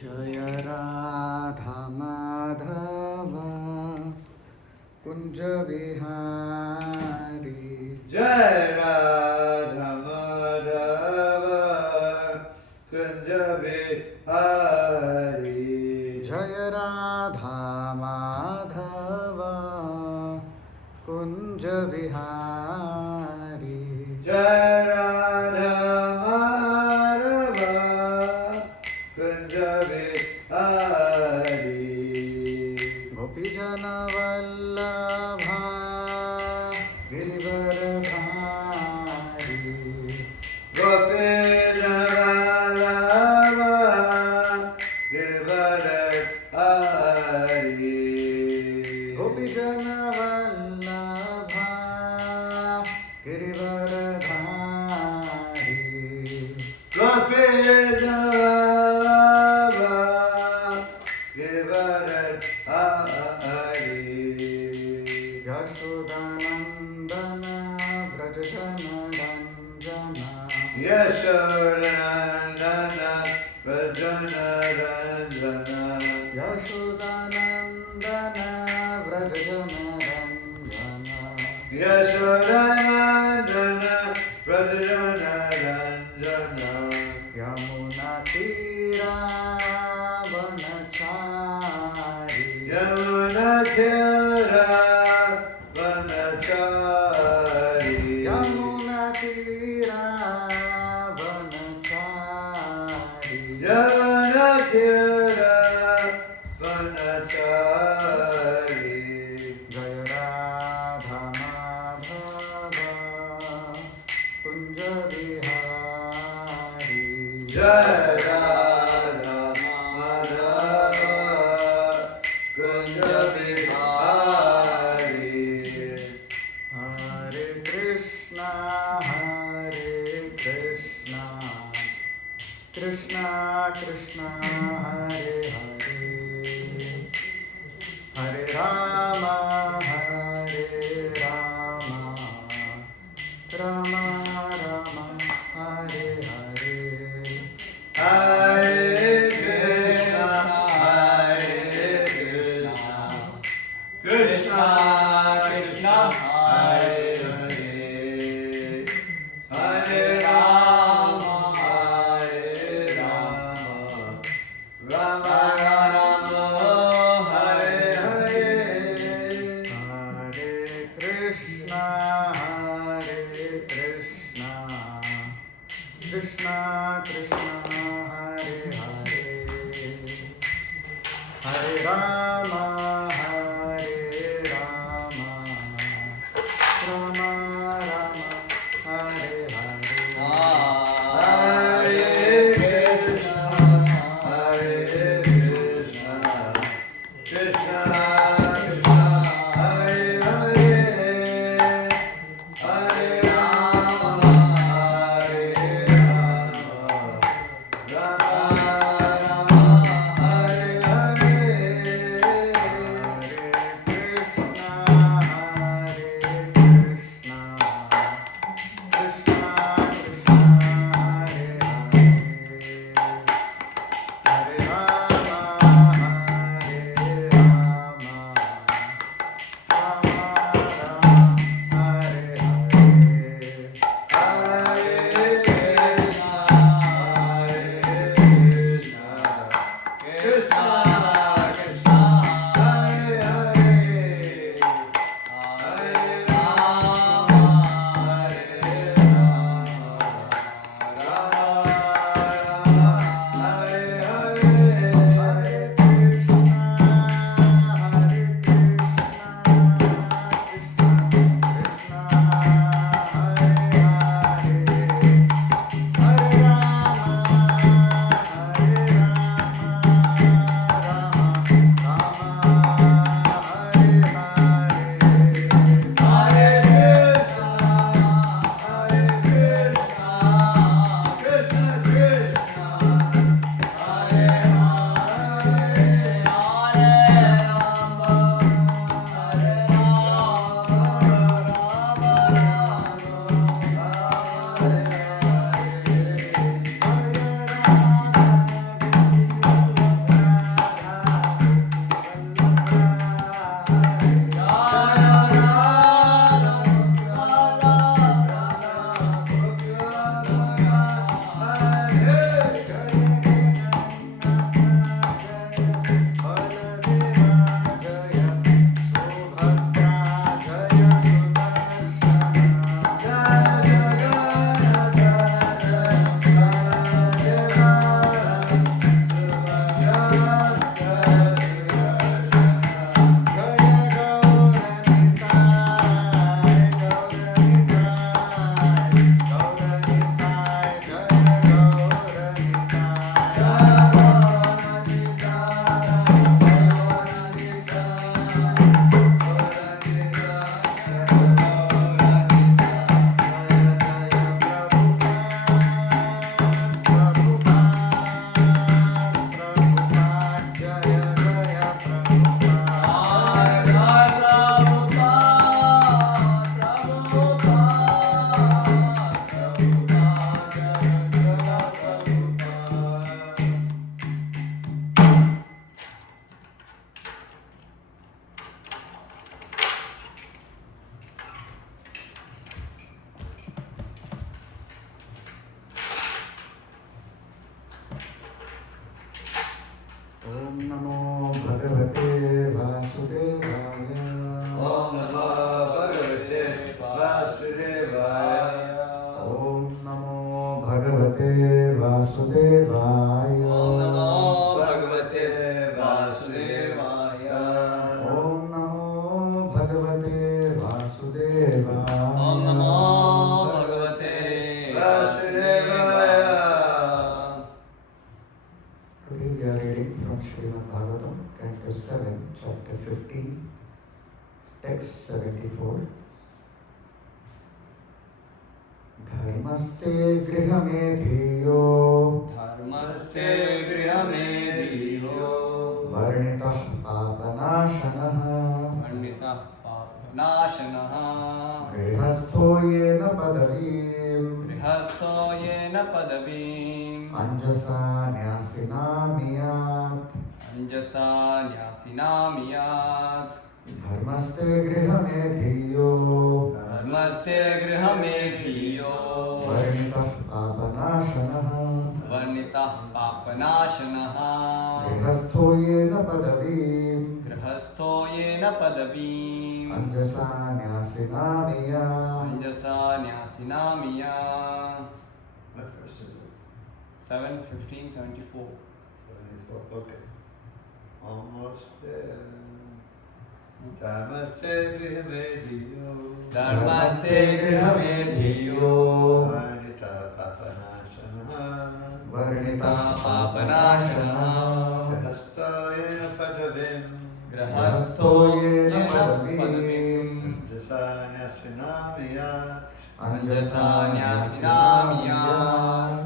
जय राधा माधव कुंज विहारी जय राधा माधव कुंज विहारी जय राधा माधव कुंज विहारी जय राधा माधव कुंज विहारी गोपीजन वल्लभा गिरिवरधारी गोपीजन वल्लभा गिरिवरधारी गोपीजन वल्लभा गिरिवरधारी गोपीजन वल्लभा गिरिवरधारी यशोदानन्दन व्रजजन रञ्जन यशोदानन्दन व्रजजन रञ्जन यशोदानन्दन व्रजजन रञ्जन यशोदानन्दन व्रजजन रञ्जन यमुनातीरावनचारि यमुनातीरावनचारि यमुनातीरावनचारि यमुनातीरावनचारि जय राधा माधव कुंज विहारी जय राधा माधव कुंज विहारी हरे Krishna Krishna Krishna Hare Hare Hare Ram Ram Ram Hare Hare Hare Krishna, Krishna Krishna, Hare Hare, Hare Rama, Rama Rama, Hare Hare. Hare Krishna Krishna Krishna Hare Hare Hare Ram Ram Ram Hare Hare Hare Krishna, Krishna Krishna, Hare Hare, Hare Rama, Rama Rama, Hare Hare. Om Namo Bhagavate Vasudevaya. Om Namo Bhagavate Vasudevaya. Om Namo Bhagavate Vasudevaya. Om Namo Bhagavate Vasudevaya. Om Namo Bhagavate Vasudevaya. Om Namo Bhagavate Vasudevaya. Today we are reading from Srimad Bhagavatam, Canto 7, Chapter 15, Text 74. Dharmaste grihame dhiyo Dharmaste grihame dhiyo varnitah papanashanah Pandita Papanashanaha grihastho yena padavim Grihasto yena padavim anjasa nyasinamiyat Anjasa nyasinamiyat Dharmaste grihame dhiyo Dharmaste grihame dhiyo varnitah papanashanah Varnitah papanashanaha grihastho yena padavim Grihasto yena padavim anjasa nyasinamiyat Anjasa nyasinamiyat What verse is it? 7, 15, 74 74. Okay. Almost there. Namaste grihame dhiyo. Dharmaste grihame dhiyo Varnita papanasana. varnitah papanashana Grihastha yena padavim. Grahasto yena padavim Jasanya sinamiyat. Anjasa nyasinamiyat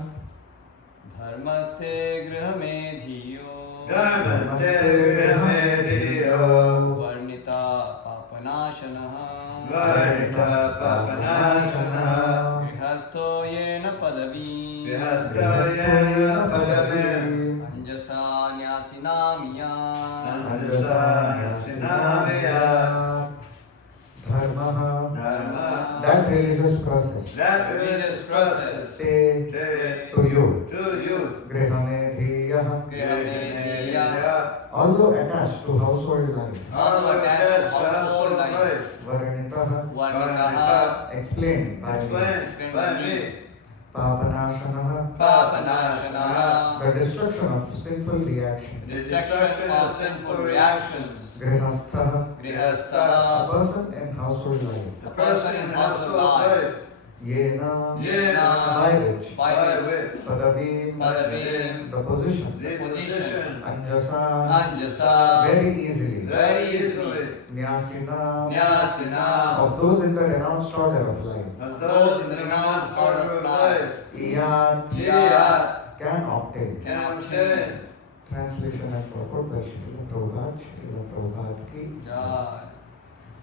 Dharmaste grihame dhiyo Namaste grihame dhiyo. Varnita papanashanaha Varnita papanasana. Grihasto yena padavim Grihastha yena padavim. Anjasa nyasinamiyat Anjasanya sinamiyat. Dharmaha, Dharma. that religious process, That religious process. say Say to you, to you. grihame dhiyah, Grihame dhiya although attached to household life, All attached to household life varnitah, Varnitaha explained by Explained by me. papanashanah, Papanashanaha the destruction of sinful reactions, Destruction of sinful reactions grihastha, a Grihastaha person in household life, The person in household life yena, Yena. by which, By which padavim, Padavim the position, The position. anjasa, Anjasa very easily, Very easily. nyasina, Nyasina of those in the renounced order of life, Of those in the renounced order of life. iyat, Yat. can obtain. Can obtain. Translation and purport by Srila Prabhupada, Srila Prabhupada ki. Jai.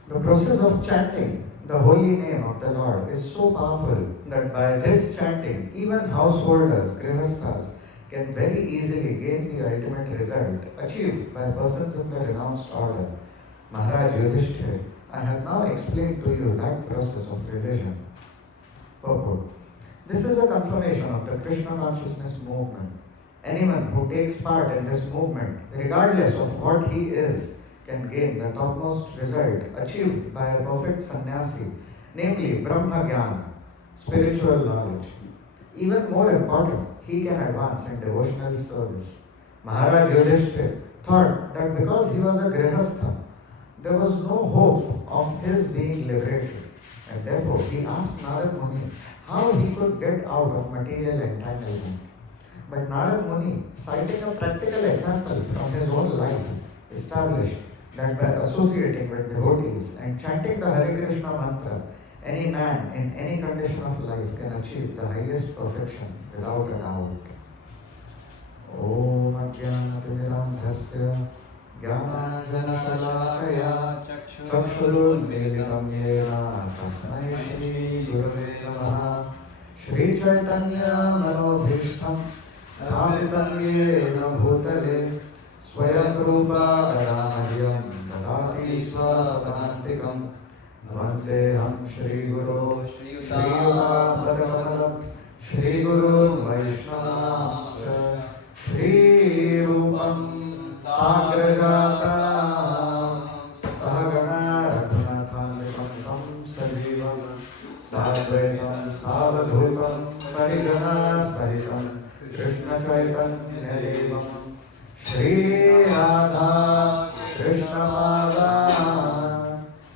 The process of chanting the holy name of the Lord is so powerful that by this chanting, even householders, grihasthas, can very easily gain the ultimate result achieved by persons in the renounced order. Maharaj Yudhishthira, I have now explained to you that process of revision. Purport. This is a confirmation of the Krishna consciousness movement. Anyone who takes part in this movement, regardless of what he is, can gain the topmost result achieved by a perfect sannyasi, namely Brahma Gyan, spiritual knowledge. Even more important, he can advance in devotional service. Maharaj Yudhishthira thought that because he was a grihastha, there was no hope of his being liberated, and therefore he asked Narad Muni how he could get out of material entanglement. But Narad Muni, citing a practical example from his own life, established that by associating with devotees and chanting the Hare Krishna mantra, any man in any condition of life can achieve the highest perfection without a doubt. Om Ajnanatirandhasya Jnananjanashalakaya Chakshurunmilitam Yena Tasmai Shri Gurave Namaha Shri Chaitanya Manobhishtam Sthapitam Yena Bhutale Swayam Rupa Gadamahyam Dadati Swapadantikam Vandeham Shri Guru Shri Yuta Padakamalam Shri Guru Vaishnavamscha Shri Rupam Sagrajata Sahagana Raghunathanvitam Tam Sajivam Sadvaitam Savadhutam Parijana Sahitam Krishna Chaitanya Devam Shri Radha Krishna Pada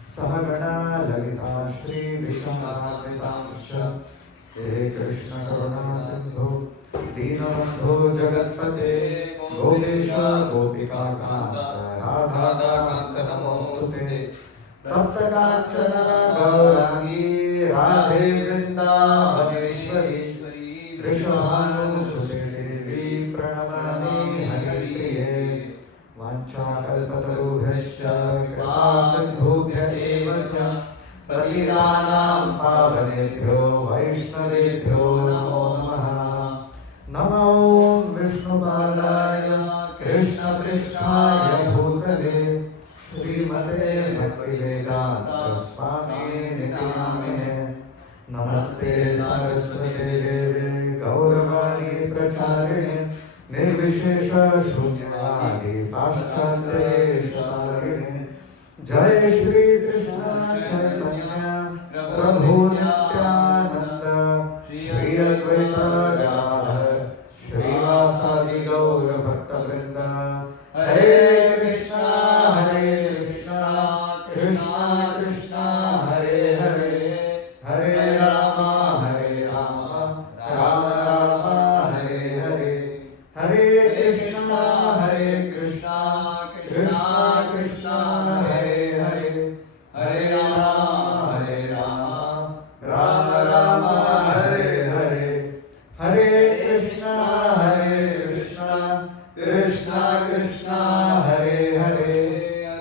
Sahagana Lalita Shri Vishanavitamscha He Krishna Karuna Sindhu Dinabandhu Jagatpate Gopesha Gopika Kanta Radha Kanta Namostute Tapta Kanchana Gaurangi Radhe Vrindavaneshwari Vrishabhanu Sute Devi Pranamani Haripriye Vancha Kalpatarubhyascha Kripa Sindhubhya eva cha Patitanam Pavanebhyo Vaishnavebhyo Namo Namaha Namo Vishnupadaya Krishna Prishtaya Bhutale Srimate Bhaktivedanta Swami Nityanamine Namaste Saraswate Deve Gauravani Pracharine Nirvishesha Shunyavadi Paschatya Sharine Jai Shri Krishna Chaitanya Prabhu Nityananda Shri Advaita Gadadhar Shrivasadi Gaura Bhakta Vrinda Hare Krishna Krishna Krishna Hare Hare Hare Rama Rama Rama Hare Hare Hare Krishna Krishna Krishna Hare Hare Hare Rama Rama Rama Hare Hare Hare Krishna Krishna Krishna Hare Hare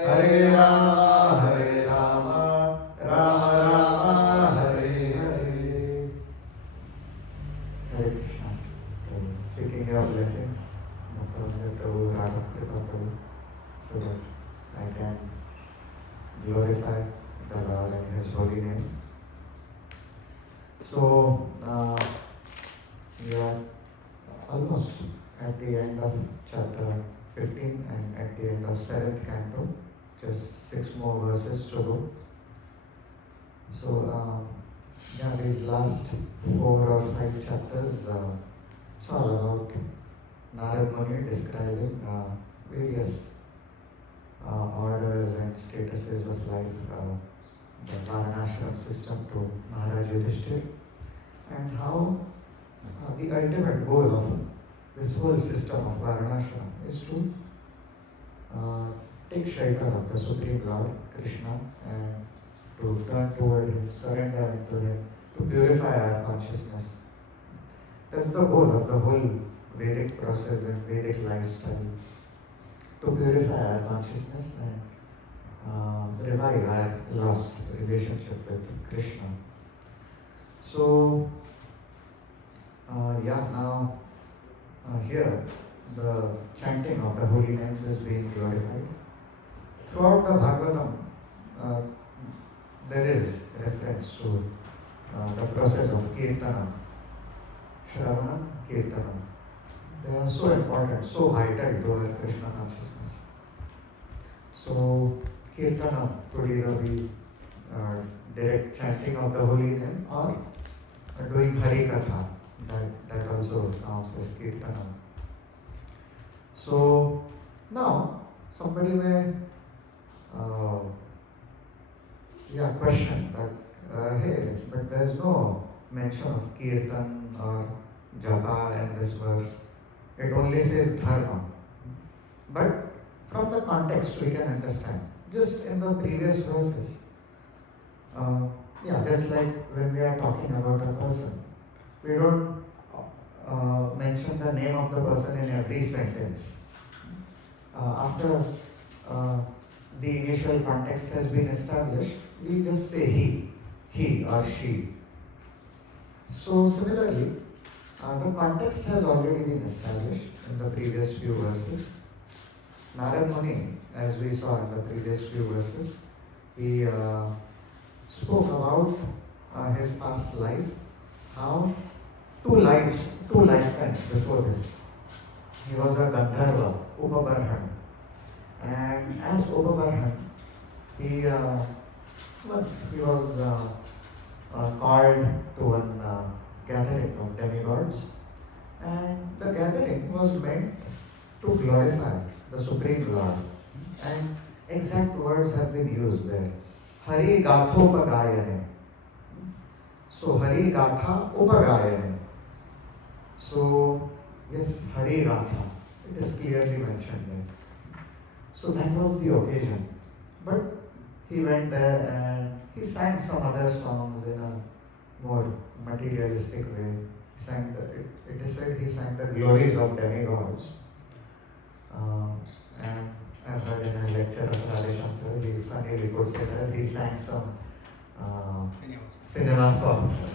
Hare Rama Rama Rama Hare Hare. Hare Krishna. Seeking your blessings, Prabhu, Radha Kripa Prabhu, so that I can glorify the Lord and His holy name. So, we are almost at the end of chapter 15 and at the end of 7th canto, just 6 more verses to go. So, these last 4 or 5 chapters, it's all about Narad Muni describing various orders and statuses of life, the Varnashram system to Maharaj Yudhishthir, and how the ultimate goal of this whole system of Varnashram is to take shelter of the Supreme Lord, Krishna, and to turn toward Him, surrender to Him, to purify our consciousness. That's the goal of the whole Vedic process and Vedic lifestyle, to purify our consciousness and revive our lost relationship with Krishna. So, now here the chanting of the holy names is being glorified. Throughout the Bhagavatam, there is reference to the process of Kirtana, Shravana, Kirtana. They are so important, so vital to our Krishna consciousness. So, Kirtana could either be direct chanting of the holy name or doing Hari Katha, that also counts as Kirtana. So, now somebody may question that, hey, but there's no mention of Kirtan or Japa in this verse. It only says Dharma. But from the context we can understand. Just in the previous verses, just like when we are talking about a person, we don't mention the name of the person in every sentence. After the initial context has been established, we just say he or she. So similarly, the context has already been established in the previous few verses. Narad Muni, as we saw in the previous few verses, he spoke about his past life, how two lifetimes before this, he was a Gandharva, Upabarhan, And as Oberbarhan, he once he was called to one gathering of demigods, and the gathering was meant to glorify the Supreme Lord. And exact words have been used there. Hari Gathopagayane. So Hari Gatha Upagayane. So yes, Hari Gatha. It is clearly mentioned there. So that was the occasion. But he went there and he sang some other songs in a more materialistic way. He sang it is said he sang the glories of demigods. And I've heard in a lecture of Radhe Shankar, he funnily puts it as he sang some cinema songs.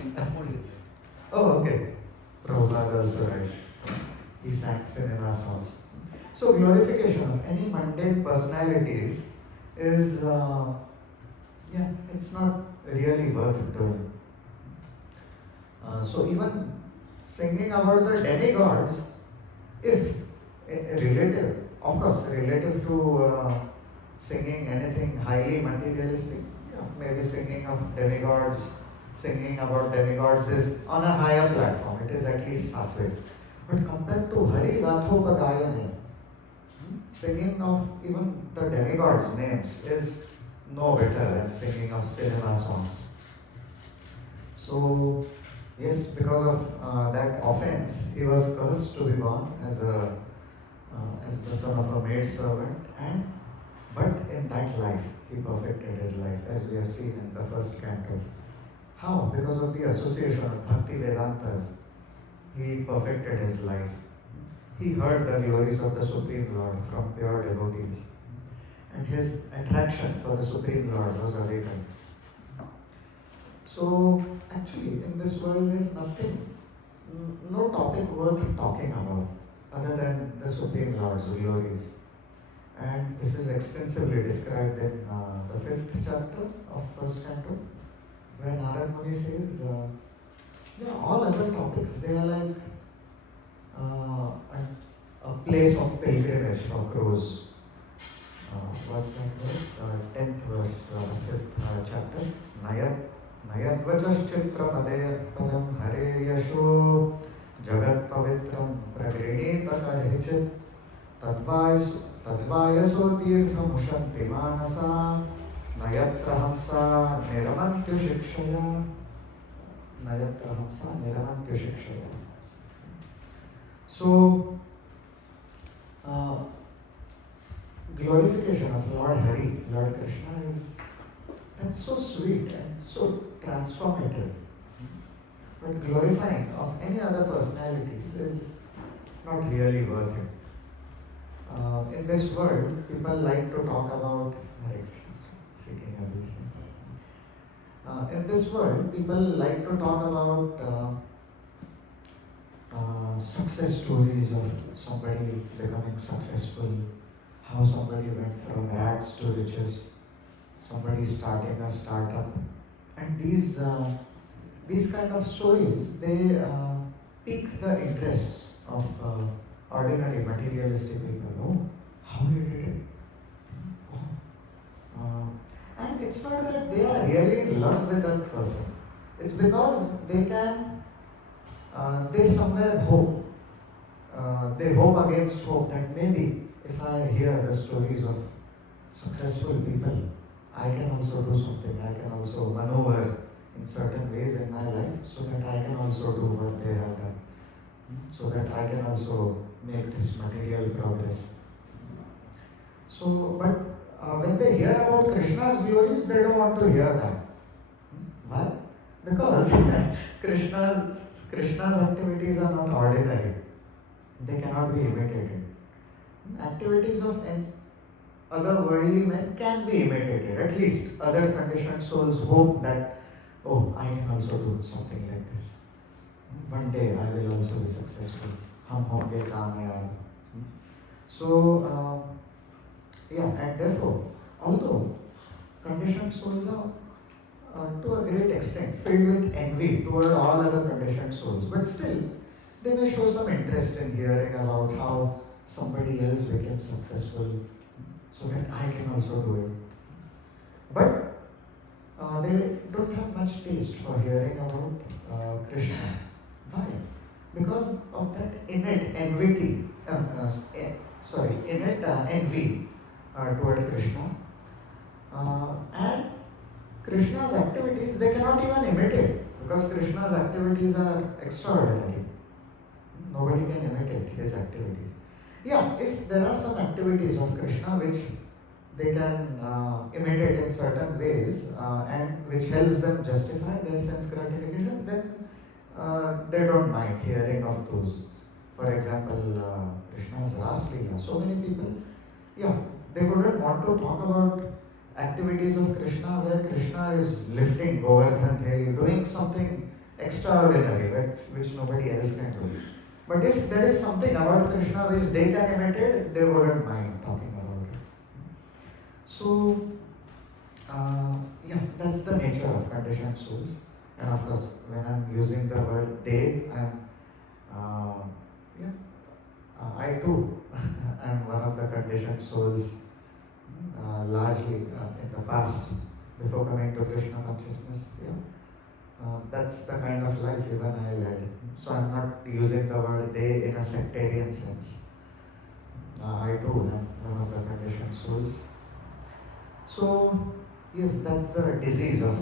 Oh, okay. Prabhupada also writes. He sang cinema songs. So glorification of any mundane personalities is, it's not really worth doing. So even singing about the demigods, if relative, of course, relative to singing anything highly materialistic, maybe singing of demigods, singing about demigods is on a higher platform, it is at least sattvic. But compared to Hari Gathopagayane, singing of even the demigods' names is no better than singing of cinema songs. So, yes, because of that offense, he was cursed to be born as the son of a maid servant, but in that life he perfected his life, as we have seen in the first canto. How? Because of the association of Bhakti Vedantas, he perfected his life. He heard the glories of the Supreme Lord from pure devotees, and his attraction for the Supreme Lord was awakened. So, actually, in this world, there is nothing, no topic worth talking about other than the Supreme Lord's glories. And this is extensively described in the 5th chapter of first canto, where Narad Muni says, all other topics, they are like a place of pilgrimage for crows. What's that verse? 10th verse, 5th chapter. Nayadvajaschitra padam hare yasho jagat pavitram pragrinita karhichit tadvayaso tirtham ushanti manasa nayatra hamsa niramantyu shikshaya nayatra hamsa niramantyu shikshaya. So, glorification of Lord Hari, Lord Krishna that's so sweet and so transformative. But glorifying of any other personalities is not really worth it. In this world, people like to talk about Hare Krishna, seeking obeisance. In this world, people like to talk about success stories of somebody becoming successful, how somebody went from rags to riches, somebody starting a startup, and these kind of stories, they pique the interests of ordinary materialistic people. Oh, how he did it? And it's not that they are really in love with that person. It's because they can, they somewhere hope. They hope against hope that maybe if I hear the stories of successful people, I can also do something. I can also maneuver in certain ways in my life so that I can also do what they have done. So that I can also make this material progress. So, but when they hear about Krishna's glories, they don't want to hear that. Why? Because Krishna's activities are not ordinary. They cannot be imitated. Activities of other worldly men can be imitated. At least other conditioned souls hope that, oh, I can also do something like this. One day I will also be successful. Hum honge kamyab. So, and therefore, although conditioned souls are to a great extent filled with envy toward all other conditioned souls, but still they may show some interest in hearing about how somebody else became successful. so that I can also do it. But they don't have much taste for hearing about Krishna. Why? Because of that innate envy, innate envy toward Krishna. And Krishna's activities they cannot even imitate because Krishna's activities are extraordinary. Nobody can imitate his activities. Yeah, if there are some activities of Krishna which they can imitate in certain ways and which helps them justify their sense gratification, then they don't mind hearing of those. For example, Krishna's Ras Leela. So many people, yeah, they wouldn't want to talk about activities of Krishna where Krishna is lifting Govardhan hill, doing something extraordinary which nobody else can do. But if there is something about Krishna which they can imitate, they wouldn't mind talking about it. So, yeah, that's the nature of conditioned souls. And of course, when I'm using the word they, I too am one of the conditioned souls, largely in the past, before coming to Krishna consciousness. That's the kind of life even I led. So I'm not using the word they in a sectarian sense. I too am one of the conditioned souls. So, yes, that's the disease of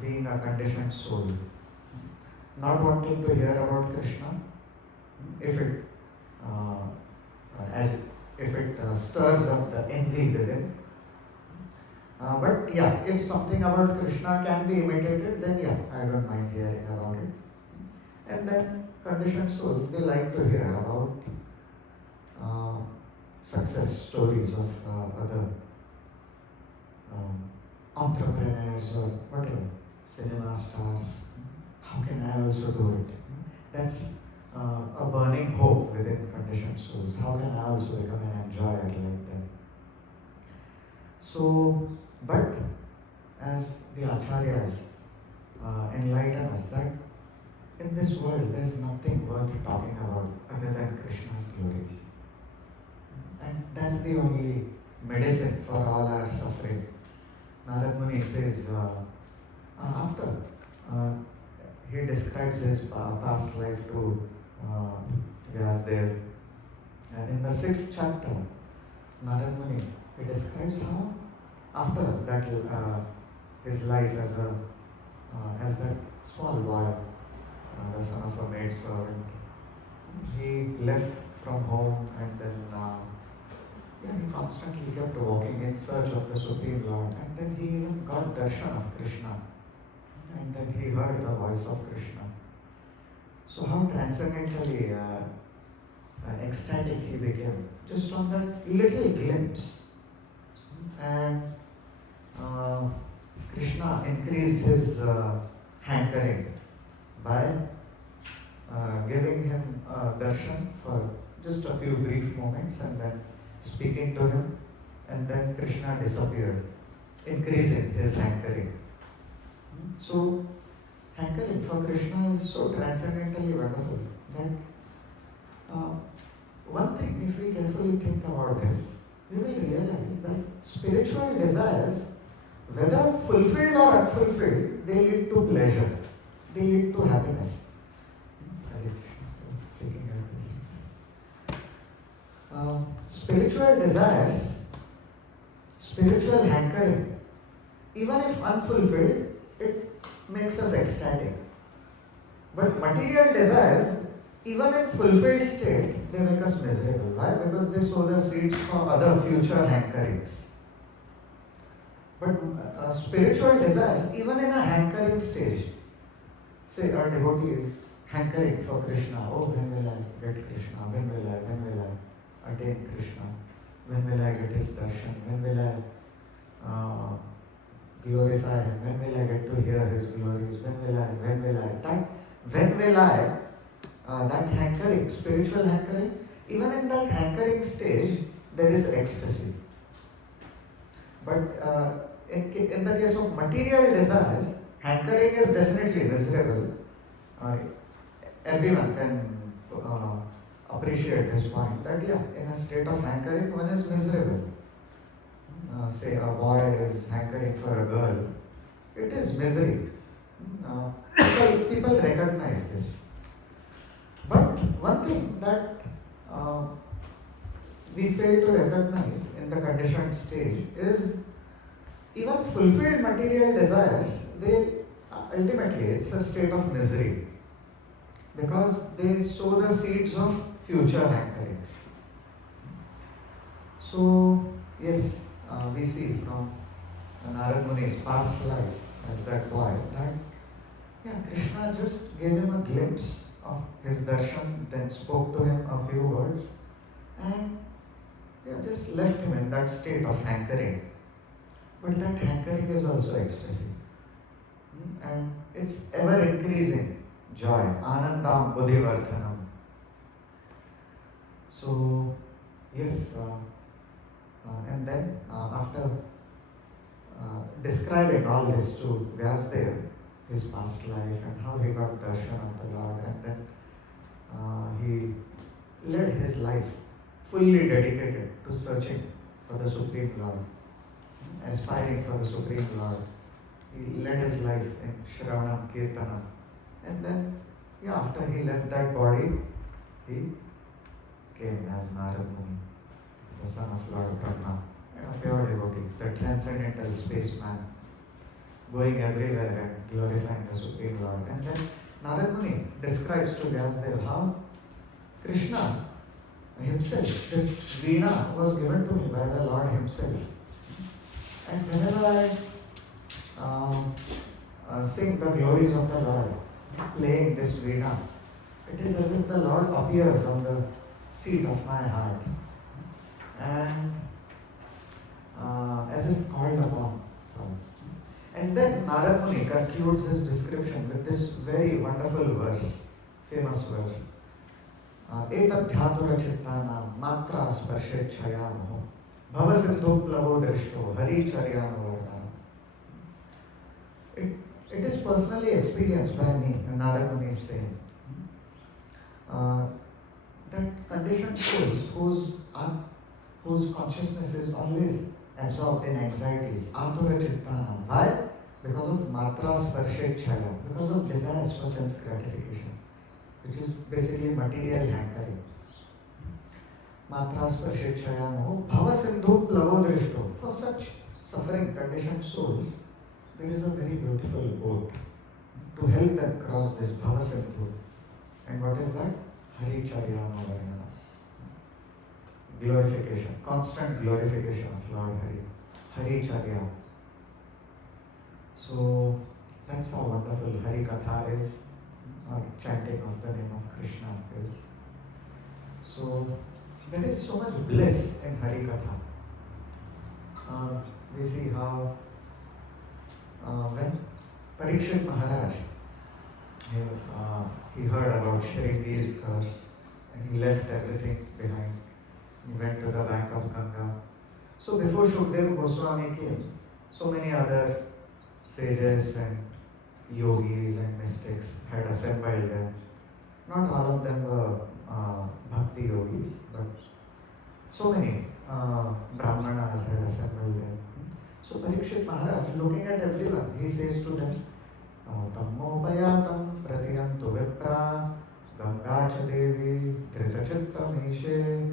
being a conditioned soul. Not wanting to hear about Krishna, if it stirs up the envy within. But yeah, if something about Krishna can be imitated, then yeah, I don't mind hearing about it. And then conditioned souls, they like to hear about success stories of other entrepreneurs or whatever, cinema stars. How can I also do it? That's a burning hope within conditioned souls. How can I also become an enjoyer like them? So, but as the acharyas enlighten us that in this world there is nothing worth talking about other than Krishna's glories. And that's the only medicine for all our suffering. Narad Muni says, after he describes his past life to Vyasdev. In the 6th chapter, Narad Muni, he describes how after that his life as that small boy, the son of a maid servant, he left from home and then he constantly kept walking in search of the Supreme Lord, and then he even got darshan of Krishna, and then he heard the voice of Krishna. So how transcendentally ecstatic he became just on that little glimpse. And Krishna increased his hankering by giving him darshan for just a few brief moments and then speaking to him, and then Krishna disappeared, increasing his hankering. So, hankering for Krishna is so transcendently wonderful that one thing, if we carefully think about this, we will realize that spiritual desires, whether fulfilled or unfulfilled, they lead to pleasure, they lead to happiness. Spiritual desires, spiritual hankering, even if unfulfilled, it makes us ecstatic. But material desires, even in fulfilled state, they make us miserable. Why? Because they sow the seeds for other future hankerings. But spiritual desires, even in a hankering stage, say our devotee is hankering for Krishna. Oh, when will I get Krishna? When will I attain Krishna? When will I get his darshan? When will I glorify him? When will I get to hear his glories? That hankering, spiritual hankering, even in that hankering stage, there is ecstasy. But in the case of material desires, hankering is definitely miserable. Everyone can appreciate this point that yeah, in a state of hankering, one is miserable. Say a boy is hankering for a girl, it is misery. People recognize this. But one thing that we fail to recognize in the conditioned stage is even fulfilled material desires, they ultimately it's a state of misery because they sow the seeds of future hankerings. So, yes, we see from Narad Muni's past life as that boy that yeah, Krishna just gave him a glimpse of his darshan, then spoke to him a few words, and yeah, just left him in that state of hankering. But that hankering is also ecstasy. And it's ever increasing joy, anandam buddhivardhanam. So, yes, and then after describing all this to Vyasdev, his past life and how he got darshan of the Lord, and then he led his life fully dedicated to searching for the Supreme Lord, aspiring for the Supreme Lord. He led his life in Shravanam Kirtanam. And then, yeah, after he left that body, he came as Narad Muni, the son of Lord Brahma, a pure devotee, the transcendental spaceman, going everywhere and glorifying the Supreme Lord. And then Narad Muni describes to Vyasdev how Krishna himself, this Veena was given to me by the Lord himself. And whenever I sing the glories of the Lord, playing this Veena, it is as if the Lord appears on the seat of my heart and as if called upon from. And then Narad Muni concludes his description with this very wonderful verse, famous verse. एतद्ध्यातुर चित्तानां मात्रा स्पर्शेच्छयामो भवसिन्धु प्लवो दृष्टो हरिचर्यानुवर्णनम्. It is personally experienced by me, Narad Muni is saying, that conditioned souls whose consciousness is always absorbed in anxieties, atura chittanam. Why? Because of matra sparshechaya, because of desires for sense gratification, which is basically material hankering. Matra sparshechaya no bhava sindhu plavo drishto. For such suffering conditioned souls, there is a very beautiful boat to help them cross this bhava sindhu. And what is that? Haricharya Varnana. Glorification, constant glorification of Lord Hari. Haricharya. So that's how wonderful Hari Katha is, or chanting of the name of Krishna is. So there is so much bliss in Hari Katha. We see how when Parikshit Maharaj he heard about Shringi's curse and he left everything behind. He went to the bank of Ganga. So before Shukdev Goswami came, so many other sages and yogis and mystics had assembled there. Not all of them were bhakti yogis, but so many brahmanas had assembled there. So Parikshit Maharaj, looking at everyone, he says to them, Tammopayatam pratiyantu vipra Gangacha Devi Dhritachitta Mishe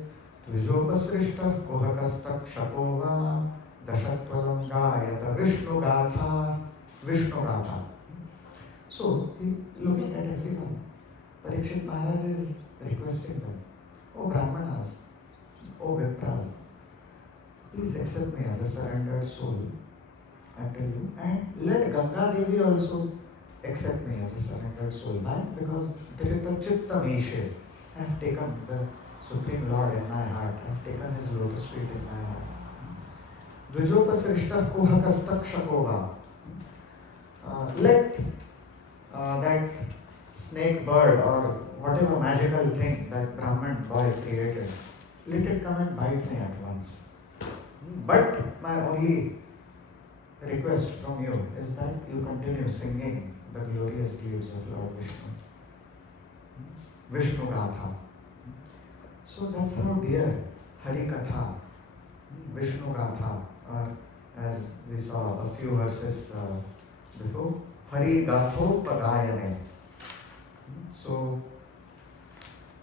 Tvijopasrishta Kuhakastak Shakova Dashatvalamgayata Vishnu Gatha. Vishnu Gatha. So, looking at everyone, Parikshit Maharaj is requesting them, O Brahmanas, O Vipras, please accept me as a surrendered soul unto you, and let Ganga Devi also accept me as a surrendered soul. Why? Because Dhrita Chitta Mishe, I have taken the Supreme Lord in my heart, I have taken his lotus feet in my heart. Dvijopasrishta Kuhakastak Shakova. Let that snake bird or whatever magical thing that Brahman boy created, let it come and bite me at once. But my only request from you is that you continue singing the glorious deeds of Lord Vishnu. Vishnu Gatha. So that's how dear Hari Katha, Vishnu Gatha, or as we saw a few verses before, Hari Gatho Pagayane. So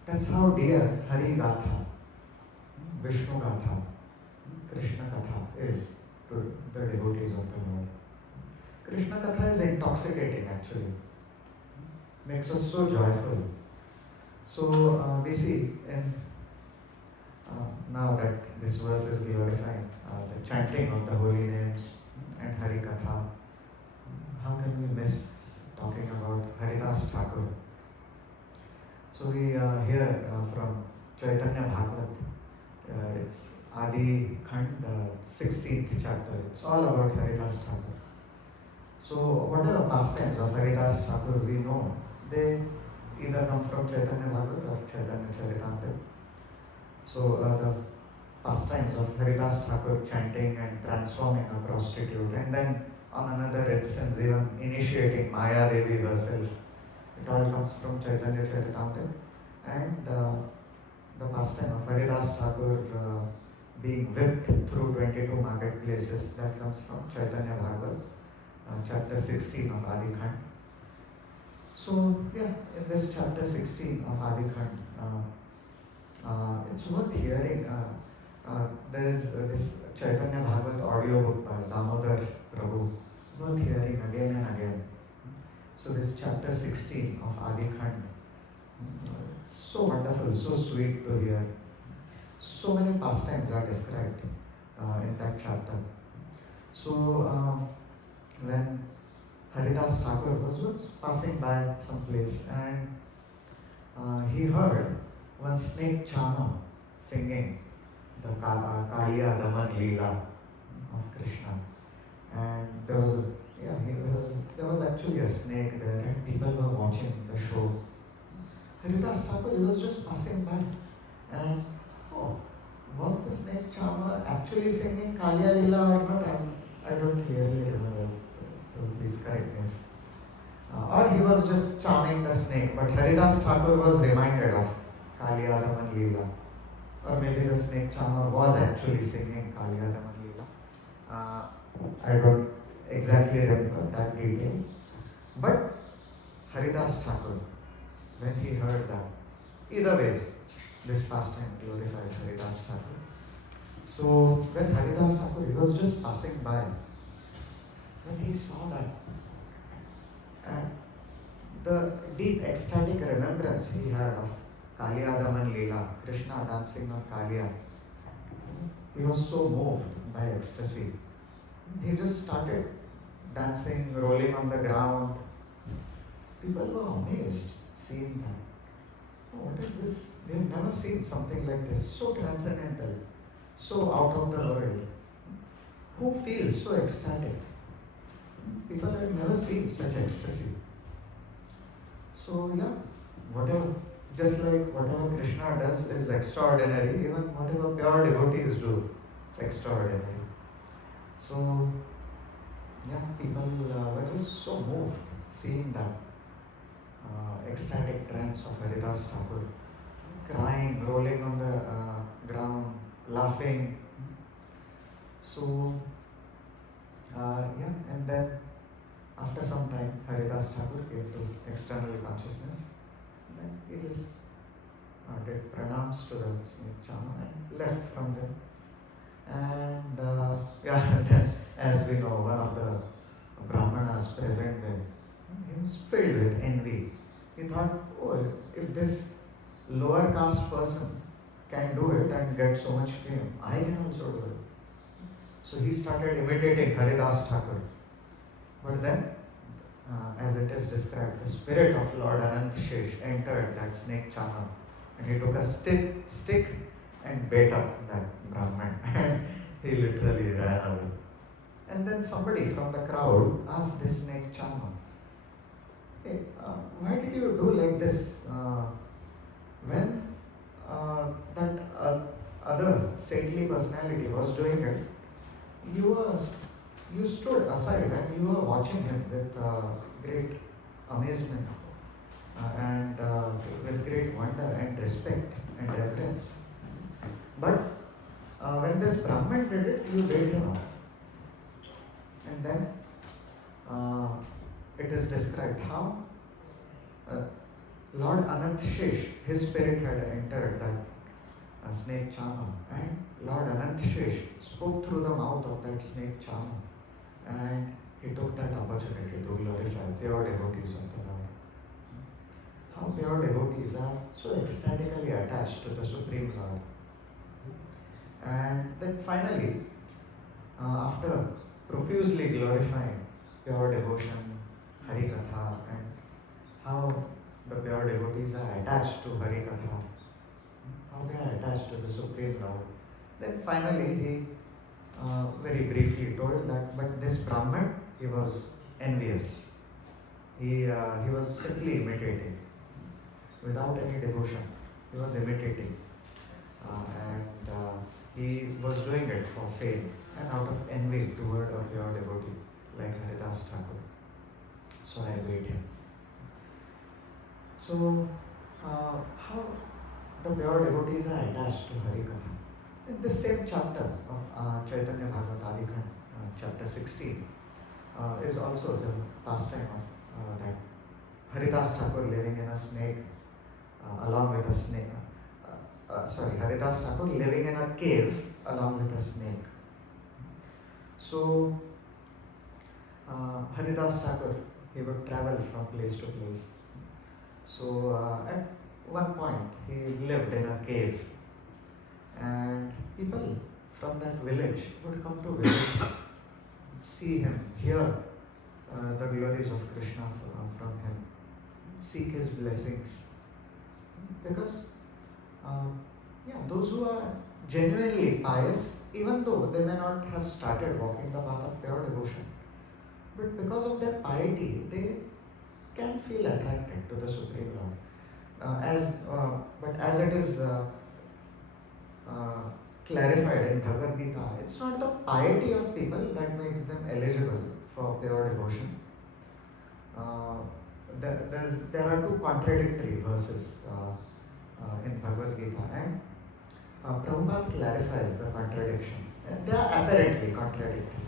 that's how dear Hari Gatha, Vishnu Gatha, Krishna Katha is to the devotees of the Lord. Krishna Katha is intoxicating actually, makes us so joyful. So we see in now that this verse is glorifying the chanting of the holy names and Hari Katha, how can we miss talking about Haridas Thakur? So we hear from Chaitanya Bhagavat. It's Adi Khand, 16th chapter. It's all about Haridas Thakur. So whatever pastimes of Haridas Thakur we know, they either come from Chaitanya Bhagavat or Chaitanya Charitamrita. So the pastimes of Haridas Thakur chanting and transforming a prostitute, and then on another instance even initiating Maya Devi herself. It all comes from Chaitanya Charitamrita. And the pastime of Haridas Thakur being whipped through 22 marketplaces, that comes from Chaitanya Bhagavat, chapter 16 of Adi Khand. So yeah, in this chapter 16 of Adi Khand, it's worth hearing. There's this Chaitanya Bhagavat audiobook by Damodar Prabhu, worth hearing again and again. So this chapter 16 of Adi Khand, it's so wonderful, so sweet to hear. So many pastimes are described in that chapter. So when Haridas Thakur was once passing by some place, and he heard one snake charmer singing the Kaliya Daman Leela of Krishna. And there was actually a snake there, and people were watching the show. Haridas Thakur, he was just passing by, and oh, was the snake charmer actually singing Kaliya Leela or not? I don't clearly remember. Please correct me. Or he was just charming the snake, but Haridas Thakur was reminded of Kaliya Daman Leela. Or maybe the snake charmer was actually singing Kaliya Daman Leela. I don't exactly remember that detail. But Haridas Thakur, when he heard that, either ways, this pastime glorifies Haridas Thakur. So when Haridas Thakur, he was just passing by, when he saw that, and the deep ecstatic remembrance he had of Kaliya Daman Leela, Krishna dancing on Kaliya, he was so moved by ecstasy. He just started dancing, rolling on the ground. People were amazed seeing that. Oh, what is this? They've never seen something like this, so transcendental, so out of the world. Who feels so ecstatic? People have never seen such ecstasy. So yeah, whatever, just like whatever Krishna does is extraordinary, even whatever pure devotees do, it's extraordinary. So yeah, people were just so moved seeing that ecstatic trance of Haridas Thakur, crying, rolling on the ground, laughing. So yeah, and then after some time, Haridas Thakur came to external consciousness. And then he just did pranams to the snake charmer and left from there. And yeah, and then, as we know, one of the Brahmanas present there, he was filled with envy. He thought, oh, if this lower caste person can do it and get so much fame, I can also do it. So he started imitating Haridas Thakur. But then, as it is described, the spirit of Lord Anantashesh entered that snake charmer, and he took a stick and bait up that Brahman, and he literally ran away. And then somebody from the crowd asked this snake charmer, hey, why did you do like this? When that other saintly personality was doing it, you stood aside and you were watching him with great amazement and with great wonder and respect. and reverence. But when this Brahman did it, you weighed him up. And then it is described how Lord Anantshesh, his spirit had entered that snake charmer, and Lord Anantshesh spoke through the mouth of that snake charmer, and he took that opportunity to glorify pure devotees of the Lord. How pure devotees are so ecstatically attached to the Supreme Lord. And then finally, after profusely glorifying pure devotion, Harikatha, and how the pure devotees are attached to Harikatha, how they are attached to the Supreme Lord, then finally he very briefly told that, but this Brahman, he was envious. He was simply imitating, without any devotion. He was imitating. And he was doing it for fame and out of envy toward a pure devotee like Haridas Thakur. So I obeyed him. So, how the pure devotees are attached to Harikatha. In this same chapter of Chaitanya Bhagavad Adikand, chapter 16, is also the pastime of that Haridas Thakur living in a snake, along with a snake. Haridas Thakur living in a cave along with a snake. So, Haridas Thakur, he would travel from place to place. So, at one point, he lived in a cave, and people from that village would come to visit him, see him, hear the glories of Krishna from him, seek his blessings. Because those who are genuinely pious, even though they may not have started walking the path of pure devotion, but because of their piety, they can feel attracted to the Supreme Lord. But as it is clarified in Bhagavad Gita, it's not the piety of people that makes them eligible for pure devotion. There are two contradictory verses in Bhagavad Gita, and Prabhupada clarifies the contradiction. They are apparently contradictory.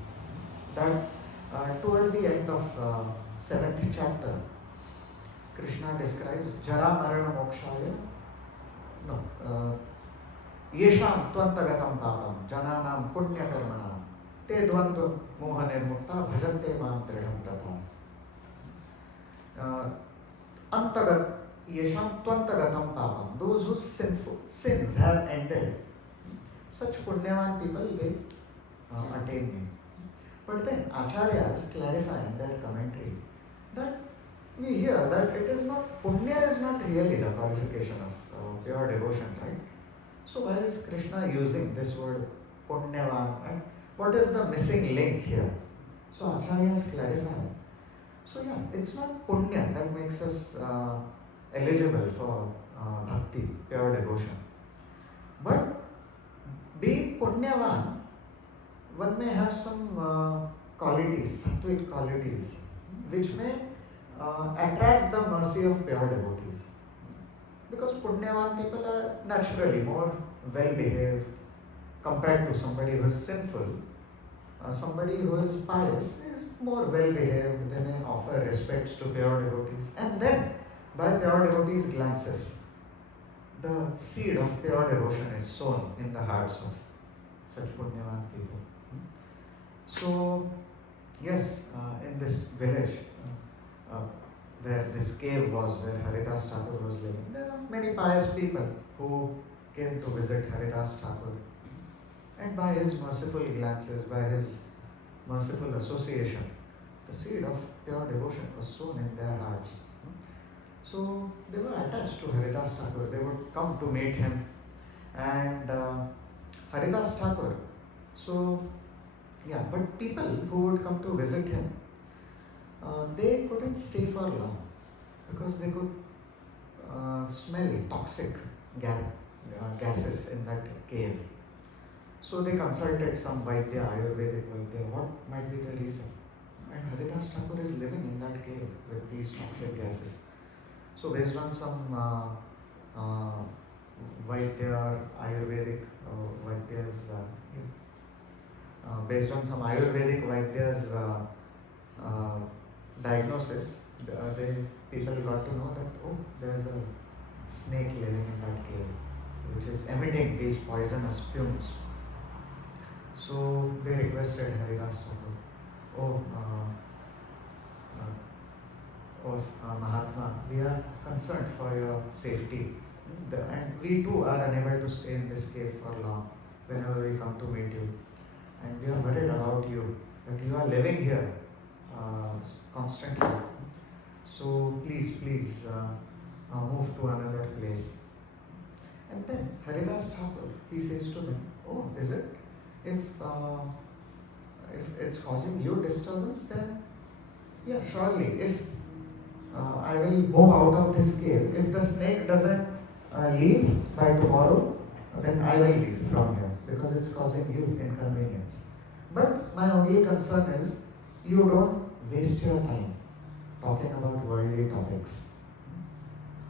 That toward the end of 7th chapter, Krishna describes Jara Marana Mokshaya. Yesham Twantagatam Papam Jananam Punya Karmanam Te Dvandva Moha Nirmukta Bhajante Mam Tridham Pratham. Antagat Yesham Twantagatam Papam. Those whose sins have ended, such Punyavan people, they attain me. But then Acharyas clarify in their commentary that we hear that it is not, Punya is not really the qualification of pure devotion, right? So why is Krishna using this word Punyavan, and what is the missing link here? So Acharyas clarify. So it's not Punya that makes us eligible for bhakti, pure devotion. But being Punyavan, one may have some qualities, sattvic qualities, which may attract the mercy of pure devotees. Because Punyavan people are naturally more well-behaved compared to somebody who is sinful. Somebody who is pious is more well-behaved, they may offer respects to pure devotees. And then, by pure devotees' glances, the seed of pure devotion is sown in the hearts of such Punyavan people. So, yes, in this village, where this cave was, where Haridas Thakur was living, there are many pious people who came to visit Haridas Thakur. And by his merciful glances, by his merciful association, the seed of pure devotion was sown in their hearts. So they were attached to Haridas Thakur. They would come to meet him. And Haridas Thakur, but people who would come to visit him, they couldn't stay for long because they could smell toxic gases in that cave. So they consulted some Vaidya, Ayurvedic Vaidya, what might be the reason? And Haridas Thakur is living in that cave with these toxic gases. So based on some Vaidya or Ayurvedic Vaidyas, based on some Ayurvedic Vaidyas uh, diagnosis, people got to know that, oh, there's a snake living in that cave, which is emitting these poisonous fumes. So they requested Haridas Thakur, oh, Mahatma, we are concerned for your safety. And we too are unable to stay in this cave for long whenever we come to meet you. And we are worried about you, that you are living here constantly. So please move to another place. And then Haridas Thakur, he says to them, oh, is it? If it's causing you disturbance, then yeah, surely. If I will move out of this cave, if the snake doesn't leave by tomorrow, then I will leave from here because it's causing you inconvenience. But my only concern is you don't waste your time talking about worldly topics.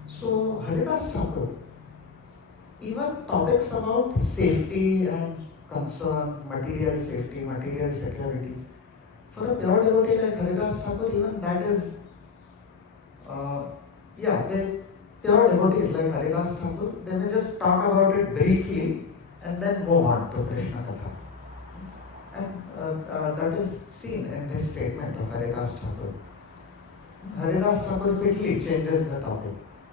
So Haridas Thakur, even topics about safety and concern, material safety, material security, for a pure devotee like Haridas Thakur, even that is, they pure devotees like Haridas Thakur, they may just talk about it briefly and then move on to Krishna Katha. And that is seen in this statement of Haridas Thakur. Haridas Thakur quickly changes the topic.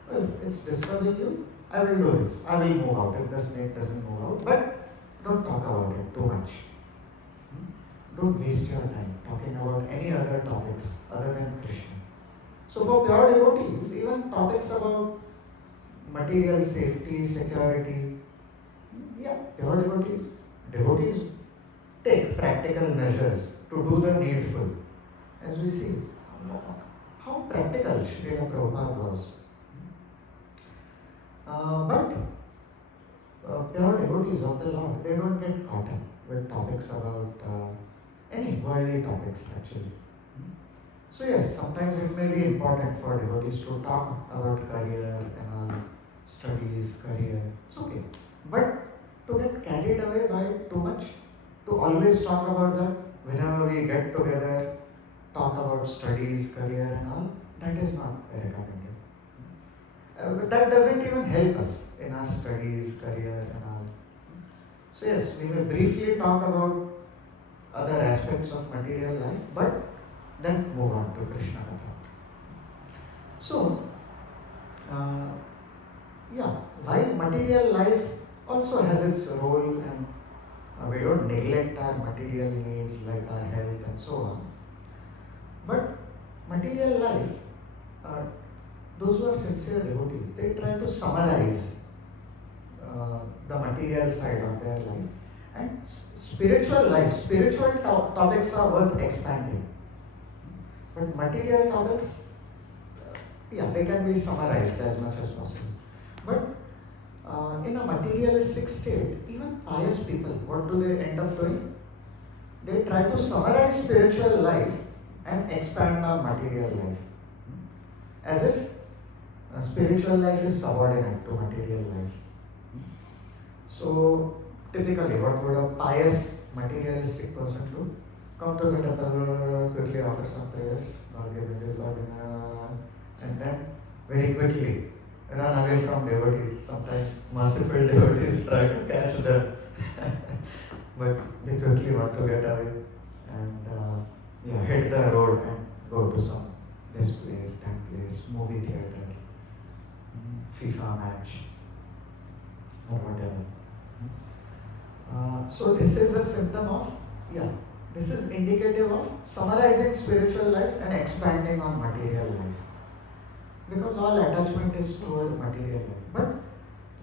Well, if it's disturbing you, I will do this. I will move out if the snake doesn't move out. But don't talk about it too much. Don't waste your time talking about any other topics other than Krishna. So for pure devotees, even topics about material safety, security, pure devotees take practical measures to do the needful. As we see, how practical Srila Prabhupada was. But pure devotees of the Lord, they don't get caught up with topics about any worldly topics actually. So yes, sometimes it may be important for devotees to talk about career and all, studies, career, it's okay. But to get carried away by too much, to always talk about that, whenever we get together, talk about studies, career and all, that is not recommended. That doesn't even help us in our studies, career and all. So yes, we may briefly talk about other aspects of material life, but then move on to Krishna Katha. So, while material life also has its role and we don't neglect our material needs like our health and so on. But material life, those who are sincere devotees, they try to summarize the material side of their life. And spiritual life, spiritual topics are worth expanding. But material topics, they can be summarized as much as possible. But in a materialistic state, even pious people, what do they end up doing? They try to summarize spiritual life and expand on material life. As if spiritual life is subordinate to material life. So, typically, what would a pious materialistic person do? Come to the temple, quickly offer some prayers, Lord give me this, Lord give me, and then very quickly run away from devotees. Sometimes merciful devotees try to catch them, but they quickly want to get away and hit the road and go to this place, that place, movie theater, FIFA match, or whatever. So this is a symptom of, this is indicative of summarizing spiritual life and expanding on material life. Because all attachment is toward material life. But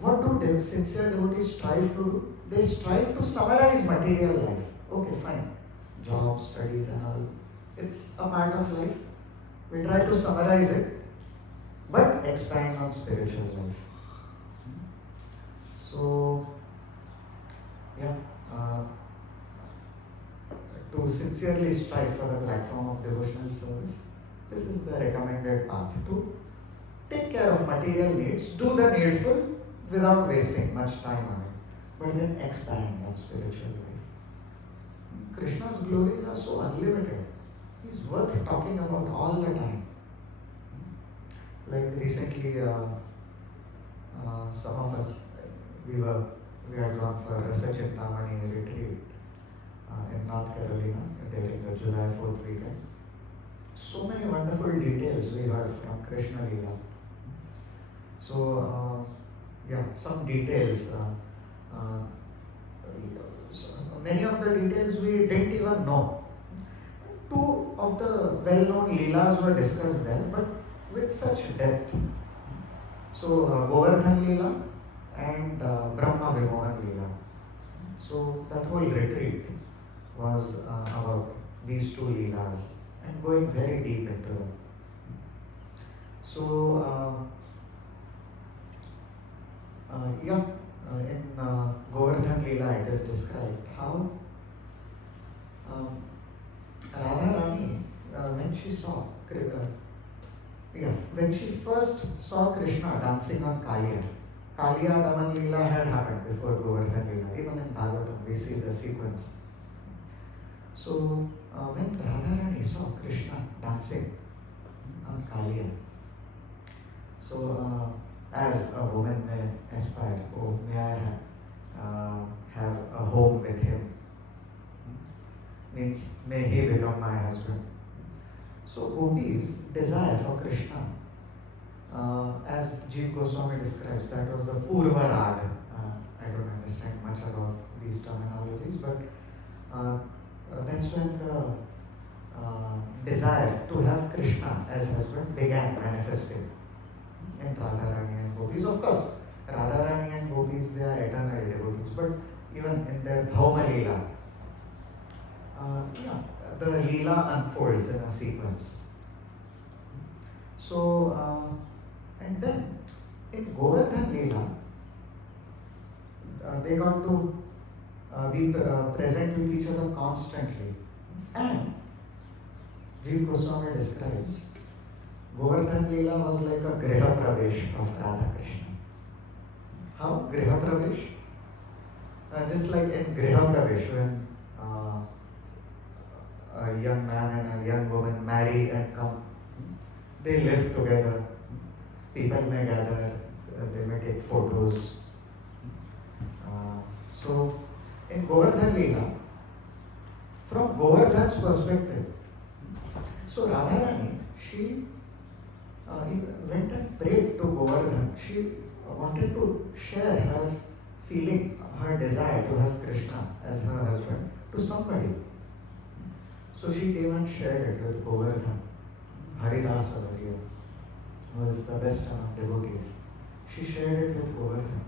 what do sincere devotees strive to do? They strive to summarize material life. Okay, fine. Job, studies and all. It's a part of life. We try to summarize it, but expand on spiritual life. So, to sincerely strive for the platform of devotional service, this is the recommended path to take care of material needs, do the needful, without wasting much time on it, but then expand on spiritual life. Krishna's glories are so unlimited. He's worth talking about all the time. Like recently, some of us, we had gone for a Chintamani retreat in North Carolina during the July 4th weekend. So many wonderful details we heard from Krishna Leela. So, some details. So many of the details we didn't even know. Two of the well-known Leelas were discussed there, but with such depth. So, Govardhan Leela and Brahma Vimohan Leela. So, that whole retreat was about these two Leelas and going very deep into them. So, in Govardhan Leela it is described how Radharani, when she saw, when she first saw Krishna dancing on Kaliya, Kaliya Daman Leela had happened before Govardhan Leela. Even in Bhagavatam we see the sequence. So when Radharani saw Krishna dancing on Kaliya, so as a woman may aspire, oh, may I have a home with him, means may he become my husband. So Gopi's desire for Krishna, as Jiva Goswami describes, that was the Purva Raga. I don't understand much about these terminologies, but that's when the desire to have Krishna as husband began manifesting in Radharani and Gopis. Of course, Radharani and Gopis, they are eternal devotees, but even in their Bhauma Leela, the Leela unfolds in a sequence. So, and then in Govardhan Leela, they got to be present with each other constantly. And Jiva Goswami describes Govardhan Leela was like a Griha Pravesh of Radha Krishna. How? Griha Pravesh? Just like in Griha Pravesh, when a young man and a young woman marry and come, they live together. People may gather, they may take photos. So, in Govardhan Leela, from Govardhan's perspective, so Radharani, she went and prayed to Govardhan. She wanted to share her feeling, her desire to have Krishna as her husband to somebody. So she came and shared it with Govardhan, Haridasa Varya, who is the best among devotees. She shared it with Govardhan.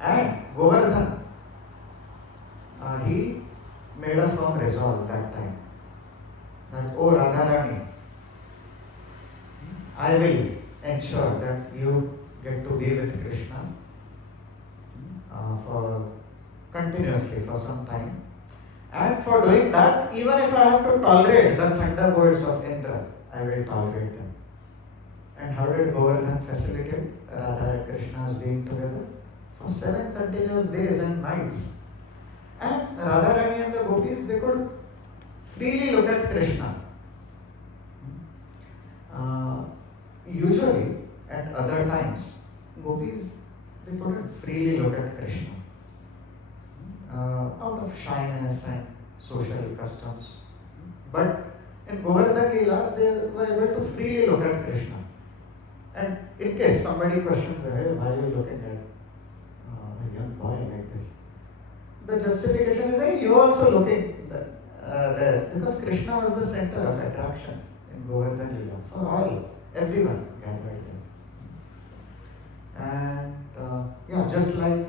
And Govardhan, he made a firm resolve that time that, oh Radharani, I will ensure that you get to be with Krishna for continuously for some time. And for doing that, even if I have to tolerate the thunderbolts of Indra, I will tolerate them. And how did Govardhan facilitate Radha and Krishna's being together? For 7 continuous days and nights. And Radharani and the Gopis, they could freely look at Krishna. Usually, at other times, Gopis, they couldn't freely look at Krishna out of shyness and social customs. But in Govardhan Leela, they were able to freely look at Krishna. And in case somebody questions, hey, why are you looking at a young boy like this? The justification is, hey, you also looking there. Because Krishna was the center of attraction in Govardhan Leela for all, everyone gathered there. And just like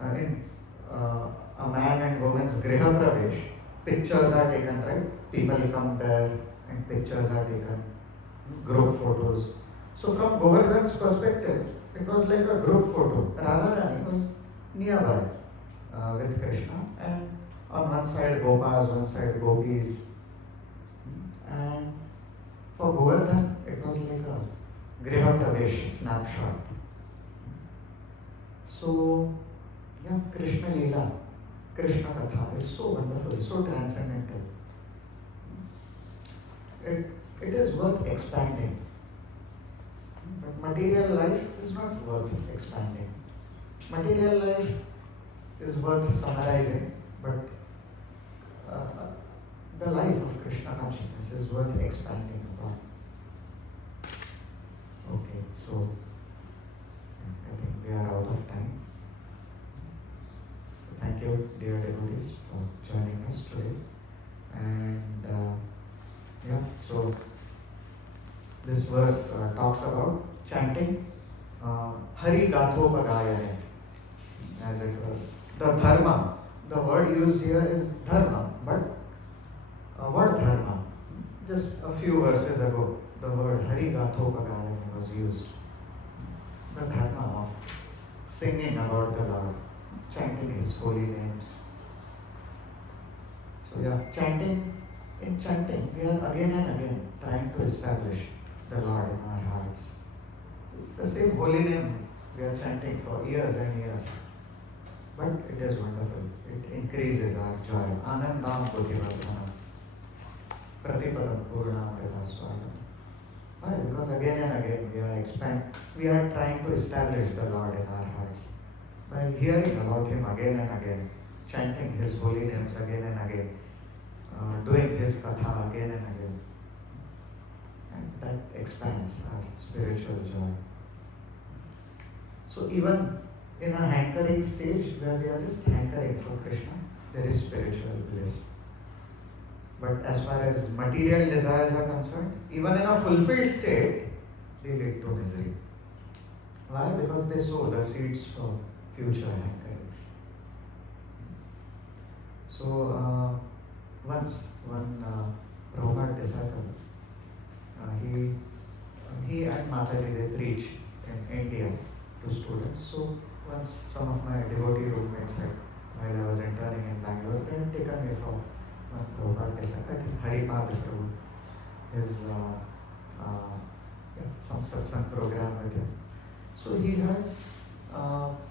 in a man and woman's Griha Pravesh, pictures are taken, right? People come there and pictures are taken, group photos. So from Govardhan's perspective, it was like a group photo. Radharani was nearby with Krishna, and on one side Gopas, one side Gopis. And for Govardhan, it was like a Griha Pravesh snapshot. So, yeah, Krishna Leela, Krishna Katha is so wonderful, so transcendental. It is worth expanding. But material life is not worth expanding. Material life is worth summarizing, but the life of Krishna consciousness is worth expanding upon. Okay, so I think we are out of time. So thank you, dear devotees, for joining us today. And yeah, so this verse talks about chanting Hari Gathopagayane, as it were. The dharma, the word used here is dharma, but what dharma? Just a few verses ago, the word Hari Gathopagayane was used. The dharma of singing about the Lord, chanting His holy names. So yeah, in chanting, we are again and again trying to establish the Lord in our hearts. It's the same holy name we are chanting for years and years. But it is wonderful. It increases our joy. Anandam buddhivardhanam. Pratipadam purnam vedaswadam. Why? Because again and again we are trying to establish the Lord in our hearts. By hearing about Him again and again, chanting His holy names again and again, doing His katha again and again. And that expands our spiritual joy. So even in a hankering stage where we are just hankering for Krishna, there is spiritual bliss. But as far as material desires are concerned, even in a fulfilled state, they lead to misery. Why? Because they sow the seeds for future hankerings. So once one Prabhupada disciple, he and Mataji, they preach in India to students. So once some of my devotee roommates had, while I was interning in Bangalore, they had taken me for one Prabhupada disciple, I think Haripad Prabhu, his some satsang program with him. So he had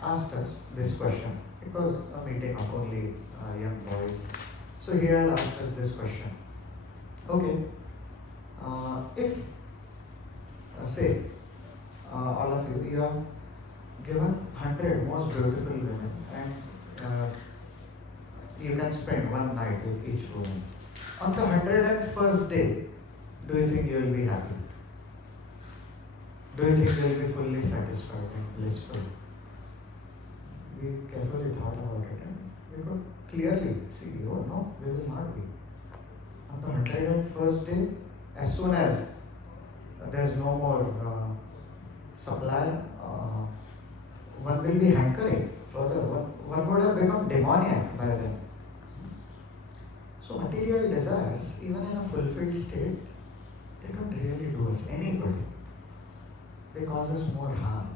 asked us this question. It was a meeting of only young boys. So he had asked us this question. Okay, if say all of you are given 100 most beautiful women and you can spend one night with each woman. On the 101st day, do you think you will be happy? Do you think you will be fully satisfied and blissful? We carefully thought about it and we could clearly see, oh no, we will not be. On the 101st day, as soon as there is no more supply, one will be hankering further. One would have become demoniac by then. So material desires, even in a fulfilled state, they don't really do us any good. They cause us more harm.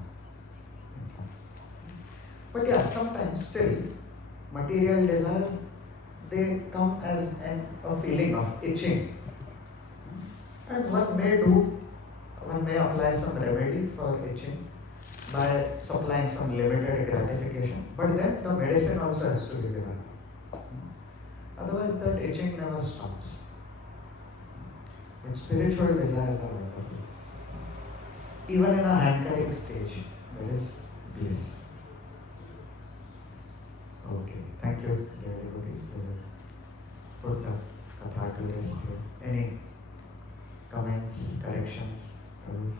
But yeah, sometimes still, material desires, they come as a feeling of itching. And one may apply some remedy for itching by supplying some limited gratification. But then the medicine also has to be given. Otherwise that itching never stops. But spiritual desires are wonderful. Even in a hankering stage, there is bliss. Okay, thank you, dear devotees. We will put the katha to rest here. Any comments, corrections, others?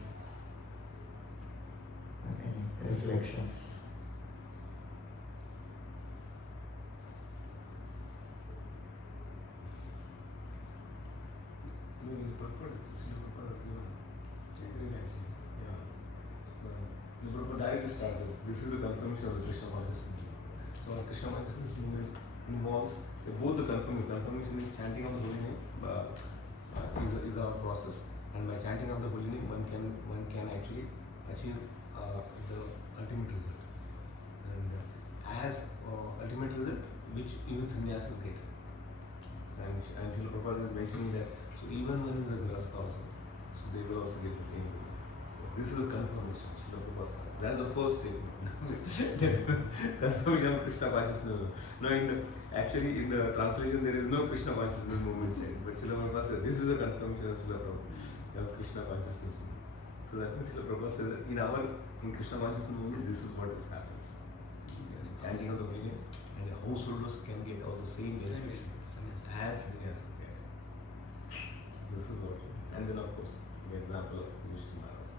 Any reflections? Directly start with. This is a confirmation of the Krishna consciousness. So our Krishna consciousness movement involves both the confirmation is chanting of the holy name is our process, and by chanting of the holy name one can actually achieve the ultimate result. And as ultimate result, which even sannyasis get. And Srila Prabhupada is mentioning that so even when is a grasta also, so they will also get the same result. So this is a confirmation. Srila Prabhupada said. That's the first statement. Confirmation of Krishna consciousness. No, actually in the translation there is no Krishna consciousness movement said, but Srila Prabhupada said this is a confirmation of Srila Prabhupada of Krishna consciousness movement. So that means Srila Prabhupada says that in Krishna consciousness movement this is what happens. Yes. Chanting of the holy name, and the householders can get all the same benefits as yes. This is what. And then of course the example of Vishnu Maharaj.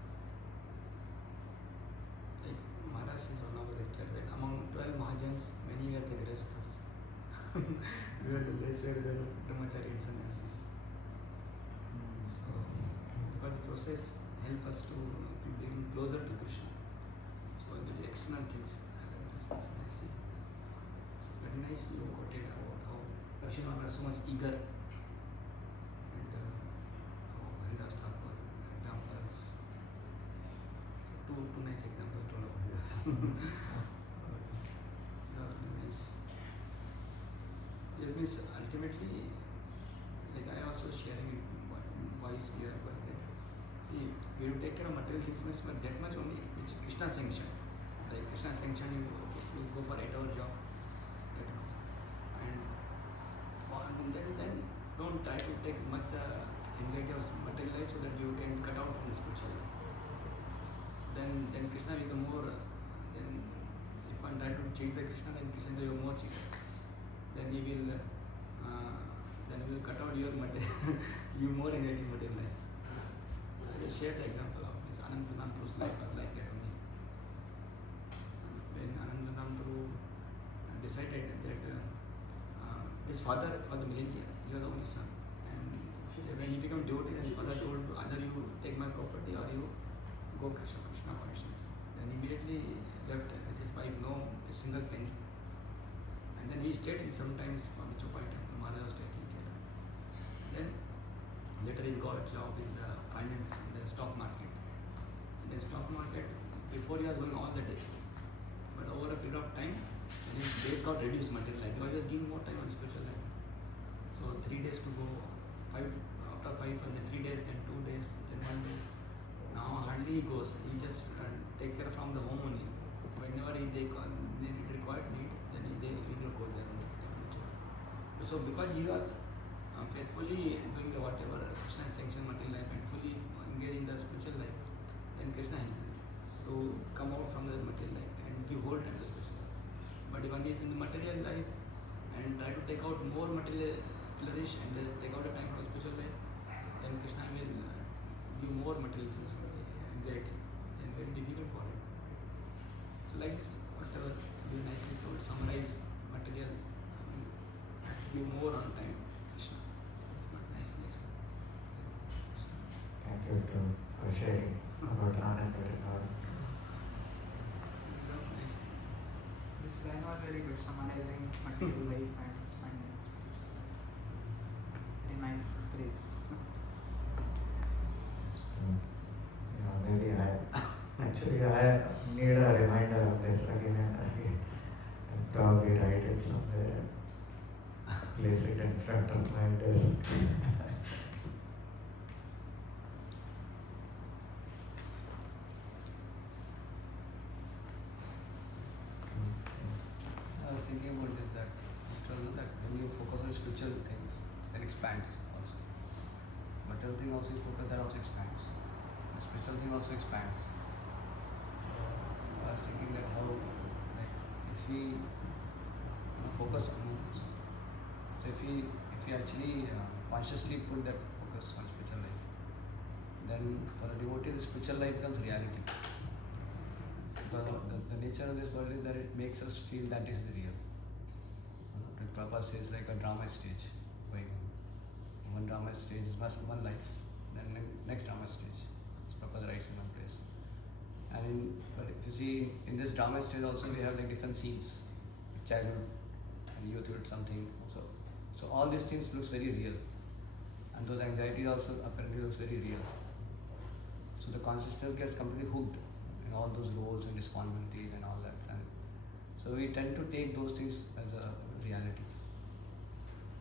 Like Maharaj is one of the lecture that among 12 Mahajans, many were the Grihasthas. We were the best were the Brahmachari and sannyasis. So, but the process help us to be bring closer to Krishna. So the external things, sannyasi. Very nice you quoted about how Vishnu Maharaj was so much eager. And Haridas Thakur examples. Two nice examples told about it. That was very nice. It means ultimately, like I also sharing it wise we are about that. See, we will take care of material things, but that much only which Krishna sanctioned. Like Krishna sanctioned, you go for 8-hour job, and then don't try to take much anxiety of material life so that you can cut out from the spiritual life. Then Krishna is the more. Then if one try to change the Krishna, then Krishna will more change. Then he will cut out your you more anxiety material life. I just shared the example of this Anandanampuru's life was like that only. When Anandanampuru decided that his father was a millionaire, he was the only son, and when he became devotee, then his father told either you take my property or you go Krishna consciousness. Then immediately left with his wife, no single penny. And then he stayed in sometimes from Chopai temple, Maharaj was taking care. Then later he got a job in the finance, in the stock market. In the stock market, before he was going all the day. But over a period of time, his days got reduced material life. He was just giving more time on spiritual life. So 3 days to go, after 5, and then 3 days, then 2 days, then 1 day. Now hardly he goes. He just take care from the home only. Whenever they required need, then he will go there. So because he was faithfully doing whatever Krishna sanctioned material life and fully engaged in the spiritual life, then Krishna helped him to come out from the material life and give whole time to spiritual life. But if one is in the material life and try to take out more material flourish and take out the time for spiritual life, then Krishna will give more material things, anxiety, and very difficult for him. So like this, whatever you nicely told, summarize material, give more on time, Krishna. Nice. Thank you for sharing about Anand Lord. Nice. This line was very good, summarizing material life and expanding spiritual life. A nice phrase. Maybe I need a reminder of this again and again. I'll probably write it somewhere and place it in front of my desk. I was thinking about this that when you focus on spiritual things, it expands also. Material thing also you focus, that also expands. The spiritual thing also expands. I was thinking that how, like, if we focus on, so if we actually consciously put that focus on spiritual life, then for a devotee the spiritual life becomes reality. Because the nature of this world is that it makes us feel that is the real. Like Prabhupada says, like a drama stage going on. One drama stage is one life, then next drama stage. Prabhupada writes in one place. And but if you see in this drama stage also we have like different scenes, childhood and youthhood, something. So all these things looks very real, and those anxieties also apparently looks very real. So the consciousness gets completely hooked in all those roles and responsibilities and all that. And so we tend to take those things as a reality.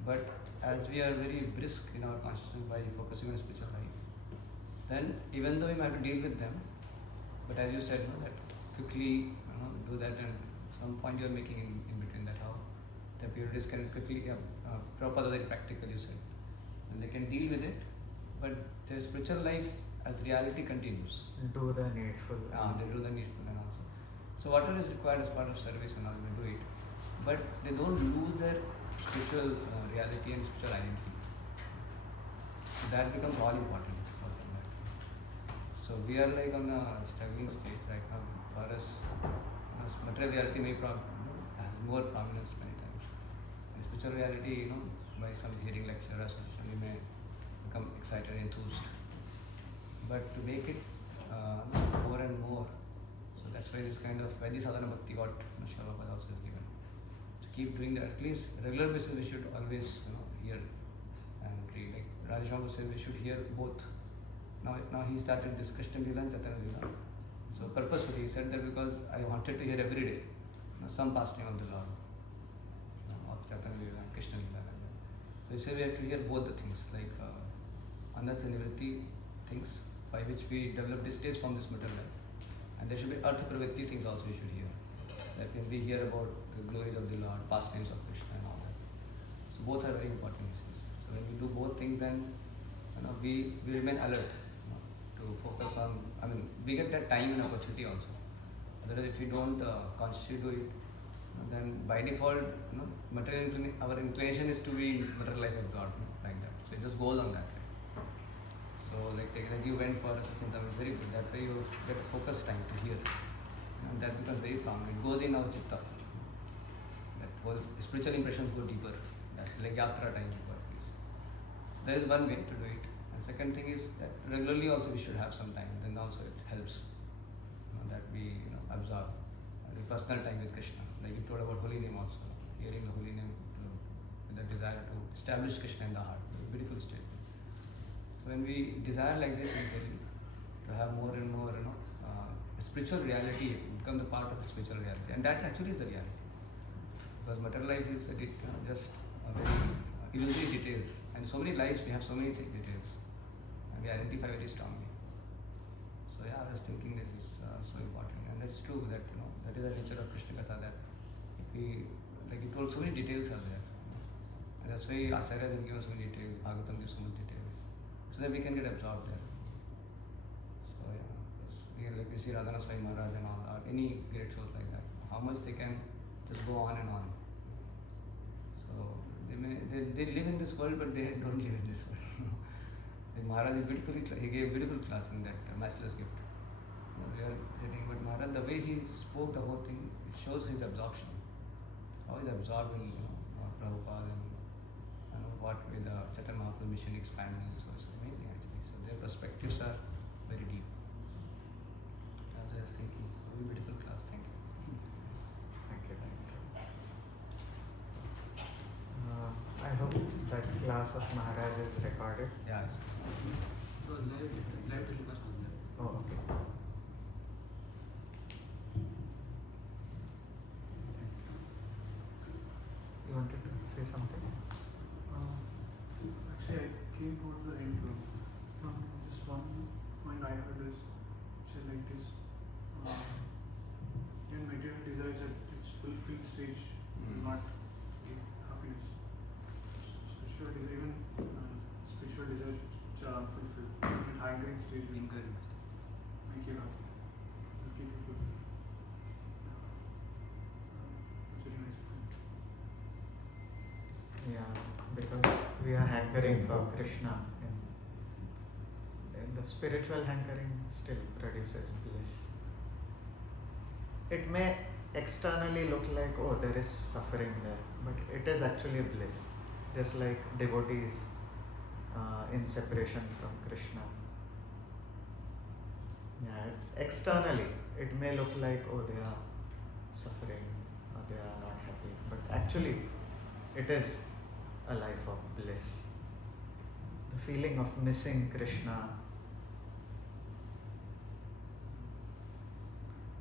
But as we are very brisk in our consciousness by focusing on spiritual life, then even though we might have to deal with them, But as you said, no, that quickly do that, and some point you are making in between that how the purities can quickly proper very practical you said, and they can deal with it, but their spiritual life as reality continues. Do the needful. They do the needful and also. So whatever is required as part of service and all, they do it, but they don't lose their spiritual reality and spiritual identity. So that becomes all important for them. So we are like on a struggling stage right now. For us, material reality may has more prominence many times. And spiritual reality, by some hearing lecture or something, we may become excited, enthused. But to make it more and more, so that's why this kind of Vaidhi Sadhana Bhakti got Shalapada also is given. To keep doing that, at least regular basis we should always hear and read. Like Rajeshwar said, we should hear both. Now he started this Krishna Lila and Chaitanya Lila. So purposefully he said that because I wanted to hear every day some pastime of the Lord, of Chaitanya Lila and Krishna Lila. So he said we have to hear both the things, like Anartha Nivritti things, by which we develop distaste from this material life. And there should be Artha Pravritti things also we should hear. That when we hear about the glories of the Lord, pastimes of Krishna and all that. So both are very important things. So when we do both things, then we remain alert to focus on, we get that time and opportunity also. Otherwise, if we don't consciously do it, then by default, our inclination is to be material life absorbed, like that. So it just goes on that way. So like you went for a Sachin Tam, very good. That way you get a focus time to hear. And that becomes very calm. It goes in our chitta. That whole spiritual impressions go deeper. That's like yatra time. So there is one way to do it. And second thing is that regularly also we should have some time. Then also it helps that we absorb the personal time with Krishna. Like you told about holy name also. Hearing the holy name with the desire to establish Krishna in the heart. Beautiful statement. So when we desire like this sincerely, to have more and more, spiritual reality become the part of the spiritual reality, and that actually is the reality. Because material life is just very illusory details, and so many lives we have so many details, and we identify very strongly. So yeah, I was thinking this is so important, and that's true that that is the nature of Krishna Katha, that if we like you told, so many details are there, and that's why Acharyas have given so many details, Bhagavatam gives so many details, so that we can get absorbed there. So yeah, like we see Radhana Swami Maharaj and all, or any great souls like that, how much they can just go on and on. So they live in this world, but they don't live in this world. Like Maharaj he gave a beautiful class in that matchless gift. We are sitting, but Maharaj, the way he spoke the whole thing, it shows his absorption. How he's absorbed in Prabhupada and what way the Chaitanya Mahaprabhu mission expanding. So it's amazing actually. So their perspectives are very deep. I was just thinking, so very beautiful class. Thank you. Thank you. I hope that class of Maharaj is recorded. Yeah. So live telecast on that. Oh, okay. You wanted to say something? Actually, I came towards the end. Just one point I heard is, which I like is, when material desires at its fulfilled stage will not give happiness. Spiritual desire, even spiritual desires which are unfulfilled, in hankering stage will Encourage. make you happy, will keep you fulfilled. That's very nice point. Yeah, because we are hankering for Krishna, and the spiritual hankering still produces bliss. It may externally look like, oh, there is suffering there, but it is actually bliss, just like devotees in separation from Krishna. Yeah, externally it may look like, oh, they are suffering or they are not happy, but actually it is a life of bliss. The feeling of missing Krishna.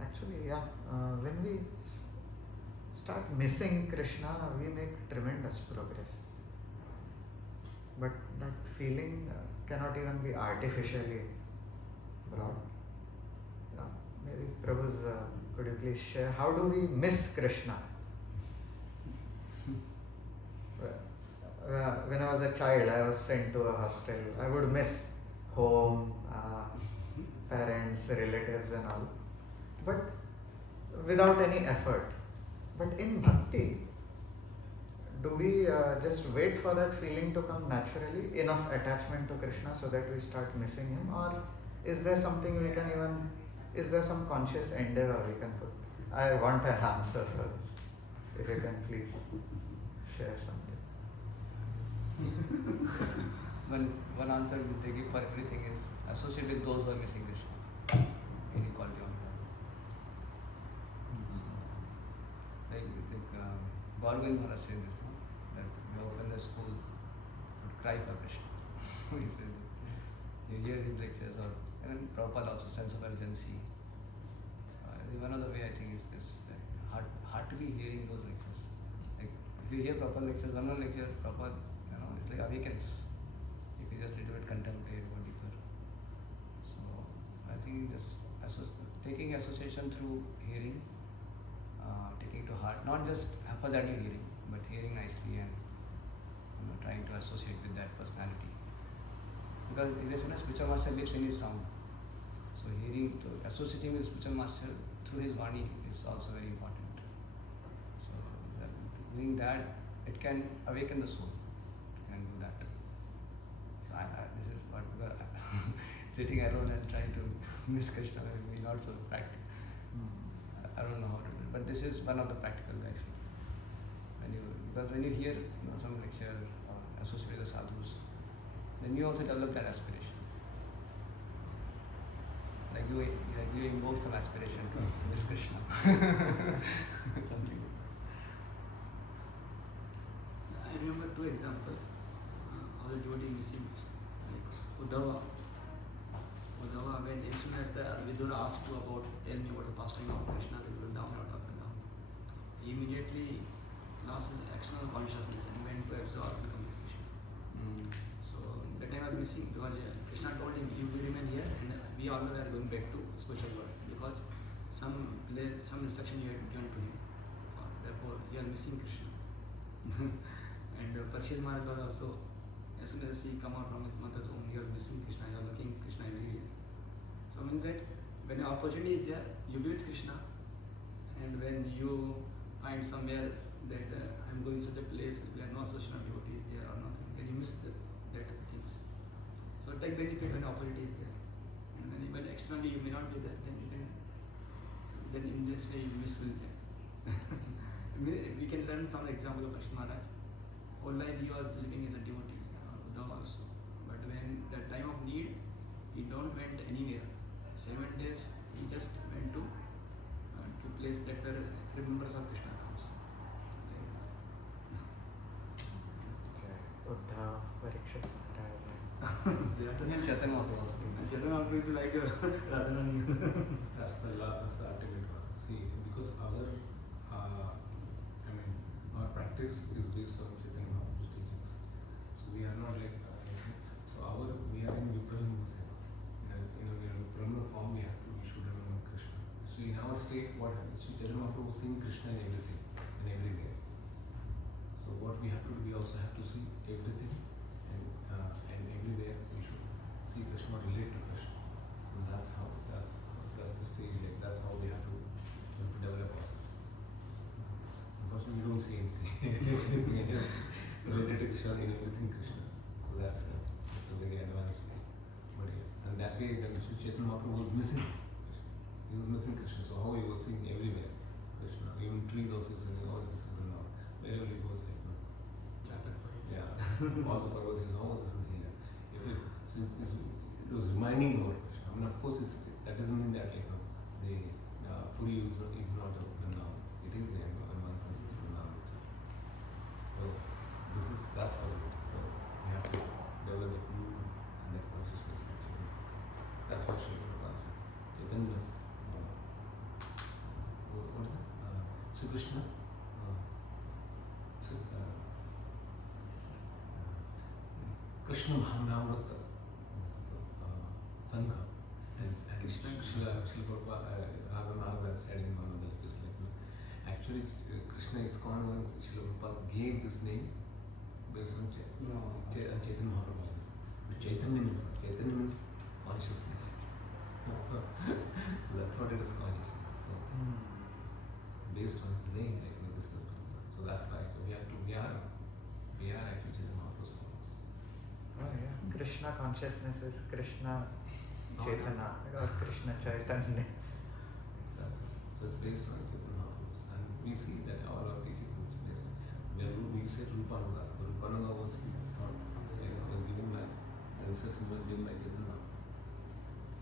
Actually, yeah, when we start missing Krishna, we make tremendous progress. But that feeling cannot even be artificially brought. Yeah, Maybe Prabhu's, could you please share, how do we miss Krishna? When I was a child, I was sent to a hostel. I would miss home, parents, relatives, and all, but without any effort. But in bhakti, do we just wait for that feeling to come naturally, enough attachment to Krishna so that we start missing him, or is there something we can even, is there some conscious endeavor we can put? I want an answer for this. If you can please share something. One answer which they give for everything is associate with those who are missing Krishna. Any quality on that. Gorgon Maharaj said this, no? That we open the school, would cry for Krishna. He said, you hear his lectures, or and then Prabhupada also, sense of urgency. One of the way I think is this, heartily hearing those lectures. Like if you hear proper lectures, one lecture, proper, it's like awakens. If you just little bit contemplate, go deeper. So I think just taking association through hearing, taking to heart, not just haphazardly hearing, but hearing nicely and trying to associate with that personality. Because in a spiritual master lives in his sound. So hearing, associating with spiritual master through his Vani is also very important. So doing that, it can awaken the soul. It can do that. So this is what, sitting alone and trying to miss Krishna will be not so practical. I don't know how to do it, but this is one of the practical I feel. Because when you hear some lecture or associate with the sadhus, then you also develop that aspiration. Like you invoke some aspiration to miss Krishna. Something. I remember two examples of the devotee missing Krishna. Like Uddhava, when as soon as the Vidura asked you about, tell me about the pastime of Krishna, they were down and up and down. He immediately lost his external consciousness and went to absorb the complete Krishna. So that time I was missing because Krishna told him, you will remain here and we all are going back to spiritual world because some instruction you had given to him. Therefore, you are missing Krishna. And Parikshit Maharaj was also, as soon as he come out from his mother's womb, he was missing Krishna, he was looking Krishna everywhere. So means that when an opportunity is there, you be with Krishna, and when you find somewhere that I'm going to such a place where no association of devotees there or nothing, then you miss that things. So take benefit when opportunity is there. And when even externally you may not be there, then in this way you miss with them. We can learn from the example of Parikshit Maharaj. Whole life he was living as a devotee, Uddhava also. But when the time of need, he don't went anywhere. 7 days he just went to place that where remembrance of Krishna comes. Uddhava, Parikshit Maharaj. And Chaitanya also. Chaitanya is like Radharani. That's the ultimate one. See, because our practice is based on Chaitanya Mahaprabhu's teachings. So we are not like we are in Vipralambha seva. In Vipralambha form we should remember Krishna. So in our state, what happens? Chaitanya Mahaprabhu sing Krishna in everything, in everywhere. So what we have to do, we also have to see everything and everywhere we should see Krishna, relate to Krishna. So that's the stage, like that's how we have to develop ourselves. Unfortunately, we don't see anything related to Krishna, in everything Krishna. So that's a very advanced state. But yes, and that way, then Chaitanya Mahaprabhu was missing Krishna. He was missing Krishna. So how he was seeing everywhere Krishna, even trees also saying, oh, this is now. Wherever he goes, like, no. Yeah, all the Parvatis, oh, this is here. So it was reminding about Krishna. I mean, of course, that doesn't mean that, like, the Puri is not a Vrindavan. It is there, in one sense, it's Vrindavan itself. So that's how it is. So we have to develop that mood and that consciousness actually. That's what Sri Prabhupada said. Chaitanya, what is that? Sri Krishna. Krishna Mahamnamrata Sangha and Krishna. Actually, Prabhupada said in one of the just like, actually, Krishna ISKCON was Srila Prabhupada gave this name based on Chaitanya Mahaprabhu. Chaitanya means consciousness. So that's what it is, consciousness. So based on his name, like this is so that's why. So we are actually Chaitanya Mahaprabhu's followers. Oh yeah, Krishna consciousness is Krishna Chaitanya or Krishna Chaitanya. So it's based on Chaitanya Mahaprabhu. And we see that all our teachings is based on we said Rupananga. So Rupananga was taught, was given by and instructions were given by Chaitanya Mahaprabhu.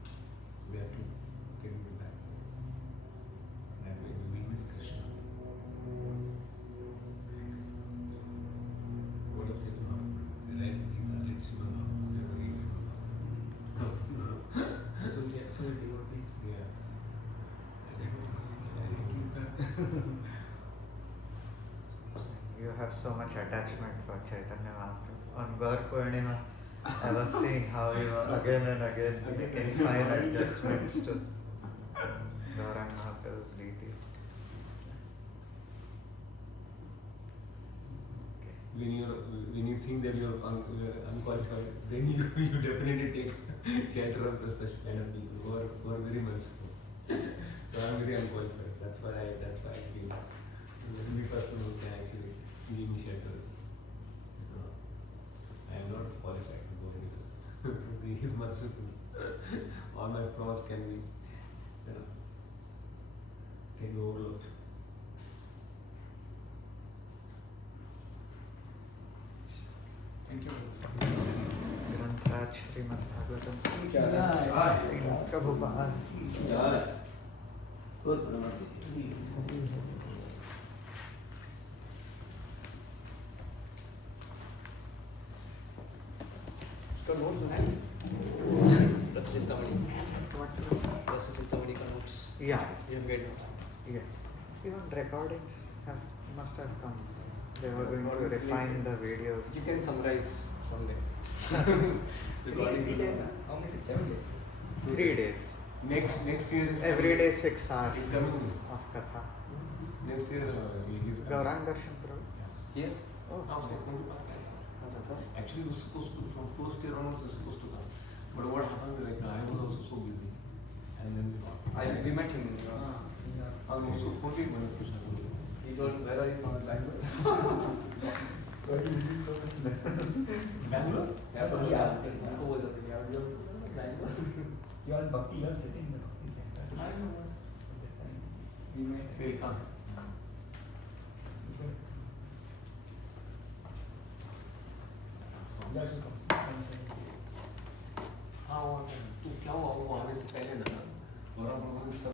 So we have to get into that. That way we miss Krishna. What of Chaitanya Mahaprabhu? Let Shiva Mahaprabhu, let Shiva Mahaprabhu. So devotees. Yeah. You have so much attachment for Chaitanya Mahaprabhu. On Gaur Purnima, I was seeing how you are again and again making fine adjustments to Gaurang Mahaprabhu's deities. When you think that you are unqualified, then you definitely take shelter of the such kind of people who are very merciful. So I am very unqualified. That's why I feel the only person who can actually give me shelter is I am not qualified to go into so he is merciful. All my flaws can be overlooked. Thank you. Grantraj Srimad Bhagavatam. Prabhupada. Good. इसका notes बनाए रचितामणि रचितामणि का notes Yeah. you have made Yes. Even recordings must have come. They were going to Recordings refine maybe. the videos. you can summarize someday Recording 3 days, huh? How many days? 7 days. 3 days. Next year is Every day 6 hours It's coming. of katha. Next year he is Gaurang Darshan Prabhu. here Oh. Actually, he was supposed to, from first year onwards, he was supposed to come. But what happened, like, I was also so busy. And then we got. we met him I was also 14 when Krishna was he told where are you from Bangalore Bangalore? yeah somebody asked him who was it yeah you are from Bangalore You are Bhakti, you are sitting in the Bhakti center. I know At that time, we met. He'll come. You also come. हाँ वो तो क्या हुआ वो आने से पहले ना गौरव प्रभु ने सब